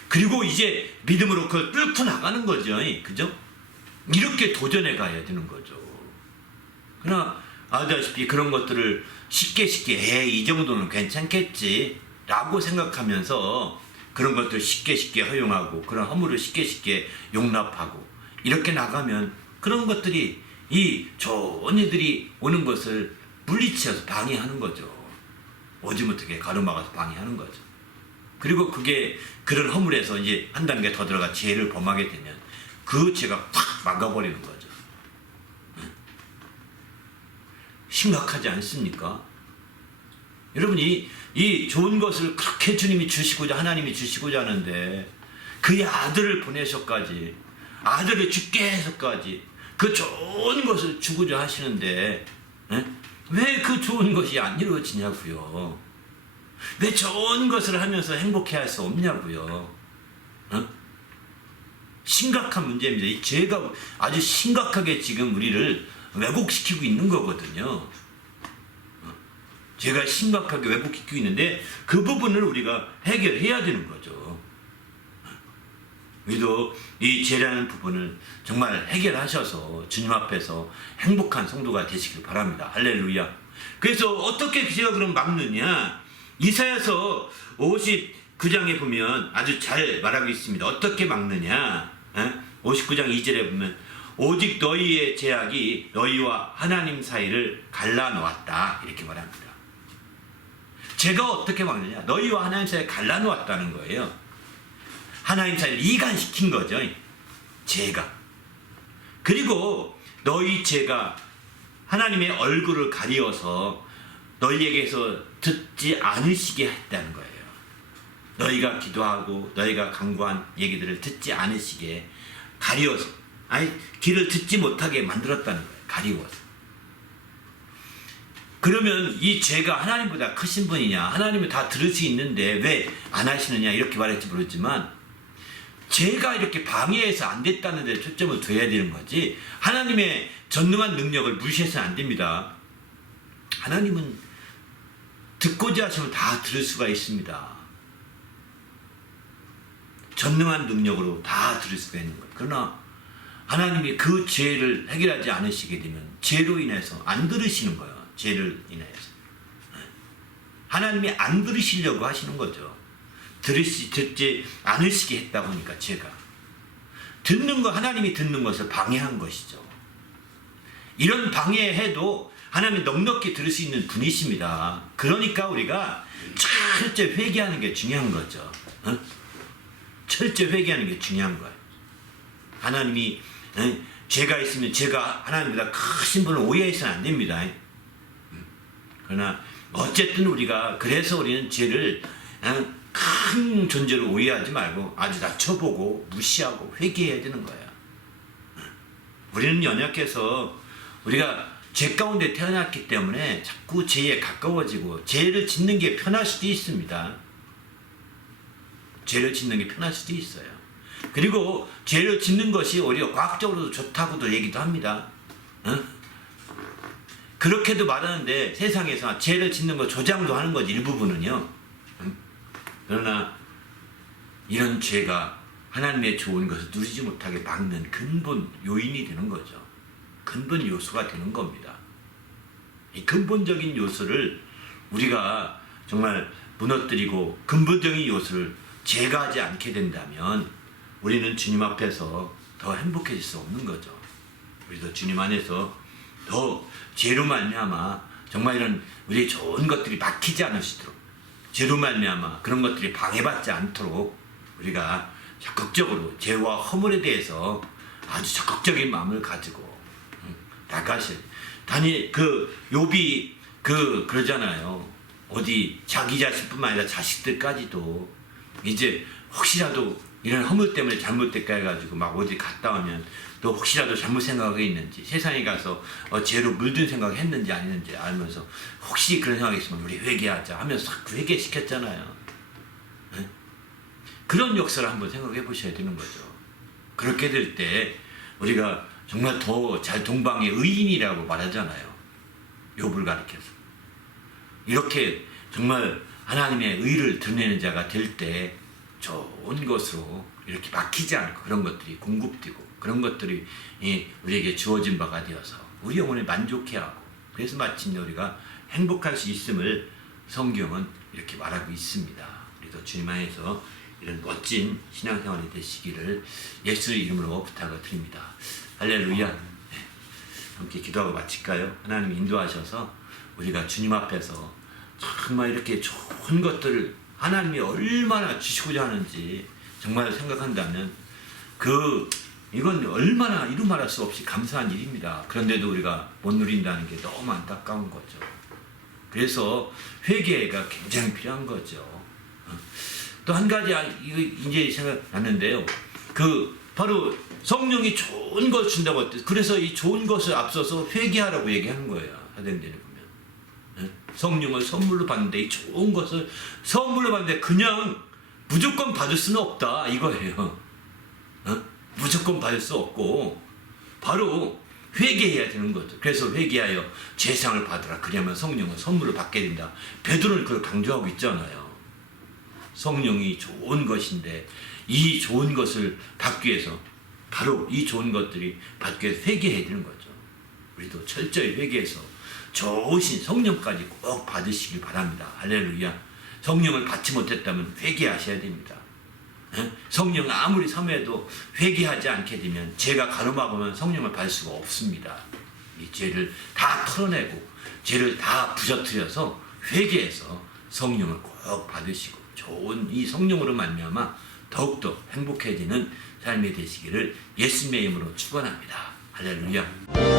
그리고 이제 믿음으로 그걸 뚫고 나가는 거죠. 그죠? 이렇게 도전해 가야 되는 거죠. 그러나 아다시피 그런 것들을 쉽게 이 정도는 괜찮겠지 라고 생각하면서 그런 것들을 쉽게 허용하고 그런 허물을 쉽게 용납하고 이렇게 나가면 그런 것들이 이 좋은 일들이 오는 것을 물리치어서 방해하는 거죠. 오지 못하게 가로막아서 방해하는 거죠. 그리고 그게 그런 허물에서 이제 한 단계 더 들어가 죄를 범하게 되면 그 죄가 확 막아버리는 거죠. 심각하지 않습니까? 여러분이 이 좋은 것을 그렇게 주님이 주시고자 하나님이 주시고자 하는데 그의 아들을 보내셔까지 아들을 죽게 해서까지 그 좋은 것을 주고자 하시는데 왜 그 좋은 것이 안 이루어지냐고요. 왜 좋은 것을 하면서 행복해 할 수 없냐고요. 심각한 문제입니다. 이 죄가 아주 심각하게 지금 우리를 왜곡시키고 있는 거거든요. 죄가 심각하게 왜곡시키고 있는데 그 부분을 우리가 해결해야 되는 거죠. 우리도 이 죄라는 부분을 정말 해결하셔서 주님 앞에서 행복한 성도가 되시길 바랍니다. 할렐루야. 그래서 어떻게 죄가 그럼 막느냐? 이사야서 59장에 보면 아주 잘 말하고 있습니다. 어떻게 막느냐? 59장 2절에 보면 오직 너희의 죄악이 너희와 하나님 사이를 갈라놓았다 이렇게 말합니다. 죄가 어떻게 막느냐? 너희와 하나님 사이를 갈라놓았다는 거예요. 하나님 사이를 이간시킨 거죠. 죄가. 그리고 너희 죄가 하나님의 얼굴을 가리워서 너희에게서 듣지 않으시게 했다는 거예요. 너희가 기도하고 너희가 간구한 얘기들을 듣지 않으시게 가리워서 귀를 듣지 못하게 만들었다는 거예요. 가리워서. 그러면 이 죄가 하나님보다 크신 분이냐? 하나님은 다 들을 수 있는데 왜 안 하시느냐? 이렇게 말할지 모르지만 죄가 이렇게 방해해서 안 됐다는 데 초점을 둬야 되는 거지 하나님의 전능한 능력을 무시해서는 안 됩니다. 하나님은 듣고자 하시면 다 들을 수가 있습니다. 전능한 능력으로 다 들을 수가 있는 거예요. 그러나 하나님이 그 죄를 해결하지 않으시게 되면 죄로 인해서 안 들으시는 거예요. 죄를 인해서. 하나님이 안 들으시려고 하시는 거죠. 듣지 않으시게 했다 보니까 죄가. 듣는 거, 하나님이 듣는 것을 방해한 것이죠. 이런 방해해도 하나님이 넉넉히 들을 수 있는 분이십니다. 그러니까 우리가 철저히 회개하는 게 중요한 거죠. 철저히 회개하는 게 중요한 거예요. 하나님이 죄가 있으면 죄가 하나님보다 크신 분을 오해해서는 안 됩니다. 그러나 어쨌든 우리가 그래서 우리는 죄를 큰 존재로 오해하지 말고 아주 낮춰보고 무시하고 회개해야 되는 거야. 우리는 연약해서 우리가 죄 가운데 태어났기 때문에 자꾸 죄에 가까워지고 죄를 짓는 게 편할 수도 있습니다. 죄를 짓는 게 편할 수도 있어요. 그리고 죄를 짓는 것이 오히려 과학적으로도 좋다고도 얘기도 합니다. 그렇게도 말하는데 세상에서 죄를 짓는 거 조장도 하는 거지 일부분은요. 그러나 이런 죄가 하나님의 좋은 것을 누리지 못하게 막는 근본 요인이 되는 거죠. 근본 요소가 되는 겁니다. 이 근본적인 요소를 우리가 정말 무너뜨리고 근본적인 요소를 제거하지 않게 된다면 우리는 주님 앞에서 더 행복해질 수 없는 거죠. 우리도 주님 안에서 더 죄로 말미암아 정말 이런 우리의 좋은 것들이 막히지 않으시도록 죄로 말미암아 그런 것들이 방해받지 않도록 우리가 적극적으로 죄와 허물에 대해서 아주 적극적인 마음을 가지고 나가실. 단이 욥이 그러잖아요. 어디 자기 자식뿐만 아니라 자식들까지도 이제 혹시라도 이런 허물 때문에 잘못됐까 해가지고 막 어디 갔다 오면 또 혹시라도 잘못 생각하고 있는지 세상에 가서 죄로 물든 생각 했는지 안 했는지 알면서 혹시 그런 생각이 있으면 우리 회개하자 하면서 자꾸 회개시켰잖아요. 네? 그런 역사를 한번 생각해 보셔야 되는 거죠. 그렇게 될 때 우리가 정말 더 잘 동방의 의인이라고 말하잖아요. 욥을 가리켜서. 이렇게 정말 하나님의 의를 드러내는 자가 될 때 좋은 것으로 이렇게 막히지 않고 그런 것들이 공급되고 그런 것들이 우리에게 주어진 바가 되어서 우리 영혼을 만족해하고 그래서 마침내 우리가 행복할 수 있음을 성경은 이렇게 말하고 있습니다. 우리도 주님 안에서 이런 멋진 신앙생활이 되시기를 예수의 이름으로 부탁을 드립니다. 할렐루야. 네. 함께 기도하고 마칠까요? 하나님 인도하셔서 우리가 주님 앞에서 정말 이렇게 좋은 것들을 하나님이 얼마나 주시고자 하는지 정말 생각한다면 이건 얼마나 이루 말할 수 없이 감사한 일입니다. 그런데도 우리가 못 누린다는 게 너무 안타까운 거죠. 그래서 회개가 굉장히 필요한 거죠. 또 한 가지 이제 생각났는데요. 바로 성령이 좋은 걸 준다고 했대. 그래서 이 좋은 것을 앞서서 회개하라고 얘기하는 거예요. 사도행전에 보면. 성령을 선물로 받는데 이 좋은 것을 선물로 받는데 그냥 무조건 받을 수는 없다 이거예요. 무조건 받을 수 없고 바로 회개해야 되는 거죠. 그래서 회개하여 죄상을 받으라. 그러면 성령은 선물로 받게 된다. 베드로는 그걸 강조하고 있잖아요. 성령이 좋은 것인데 이 좋은 것을 받기 위해서 바로 이 좋은 것들이 받기 위해서 회개해야 되는 거죠. 우리도 철저히 회개해서 좋으신 성령까지 꼭 받으시길 바랍니다. 할렐루야. 성령을 받지 못했다면 회개하셔야 됩니다. 성령 아무리 사모해도 회개하지 않게 되면 죄가 가로막으면 성령을 받을 수가 없습니다. 이 죄를 다 털어내고 죄를 다 부셔뜨려서 회개해서 성령을 꼭 받으시고 좋은 이 성령으로 말미암아 더욱더 행복해지는 삶이 되시기를 예수님의 이름으로 축원합니다. 할렐루야.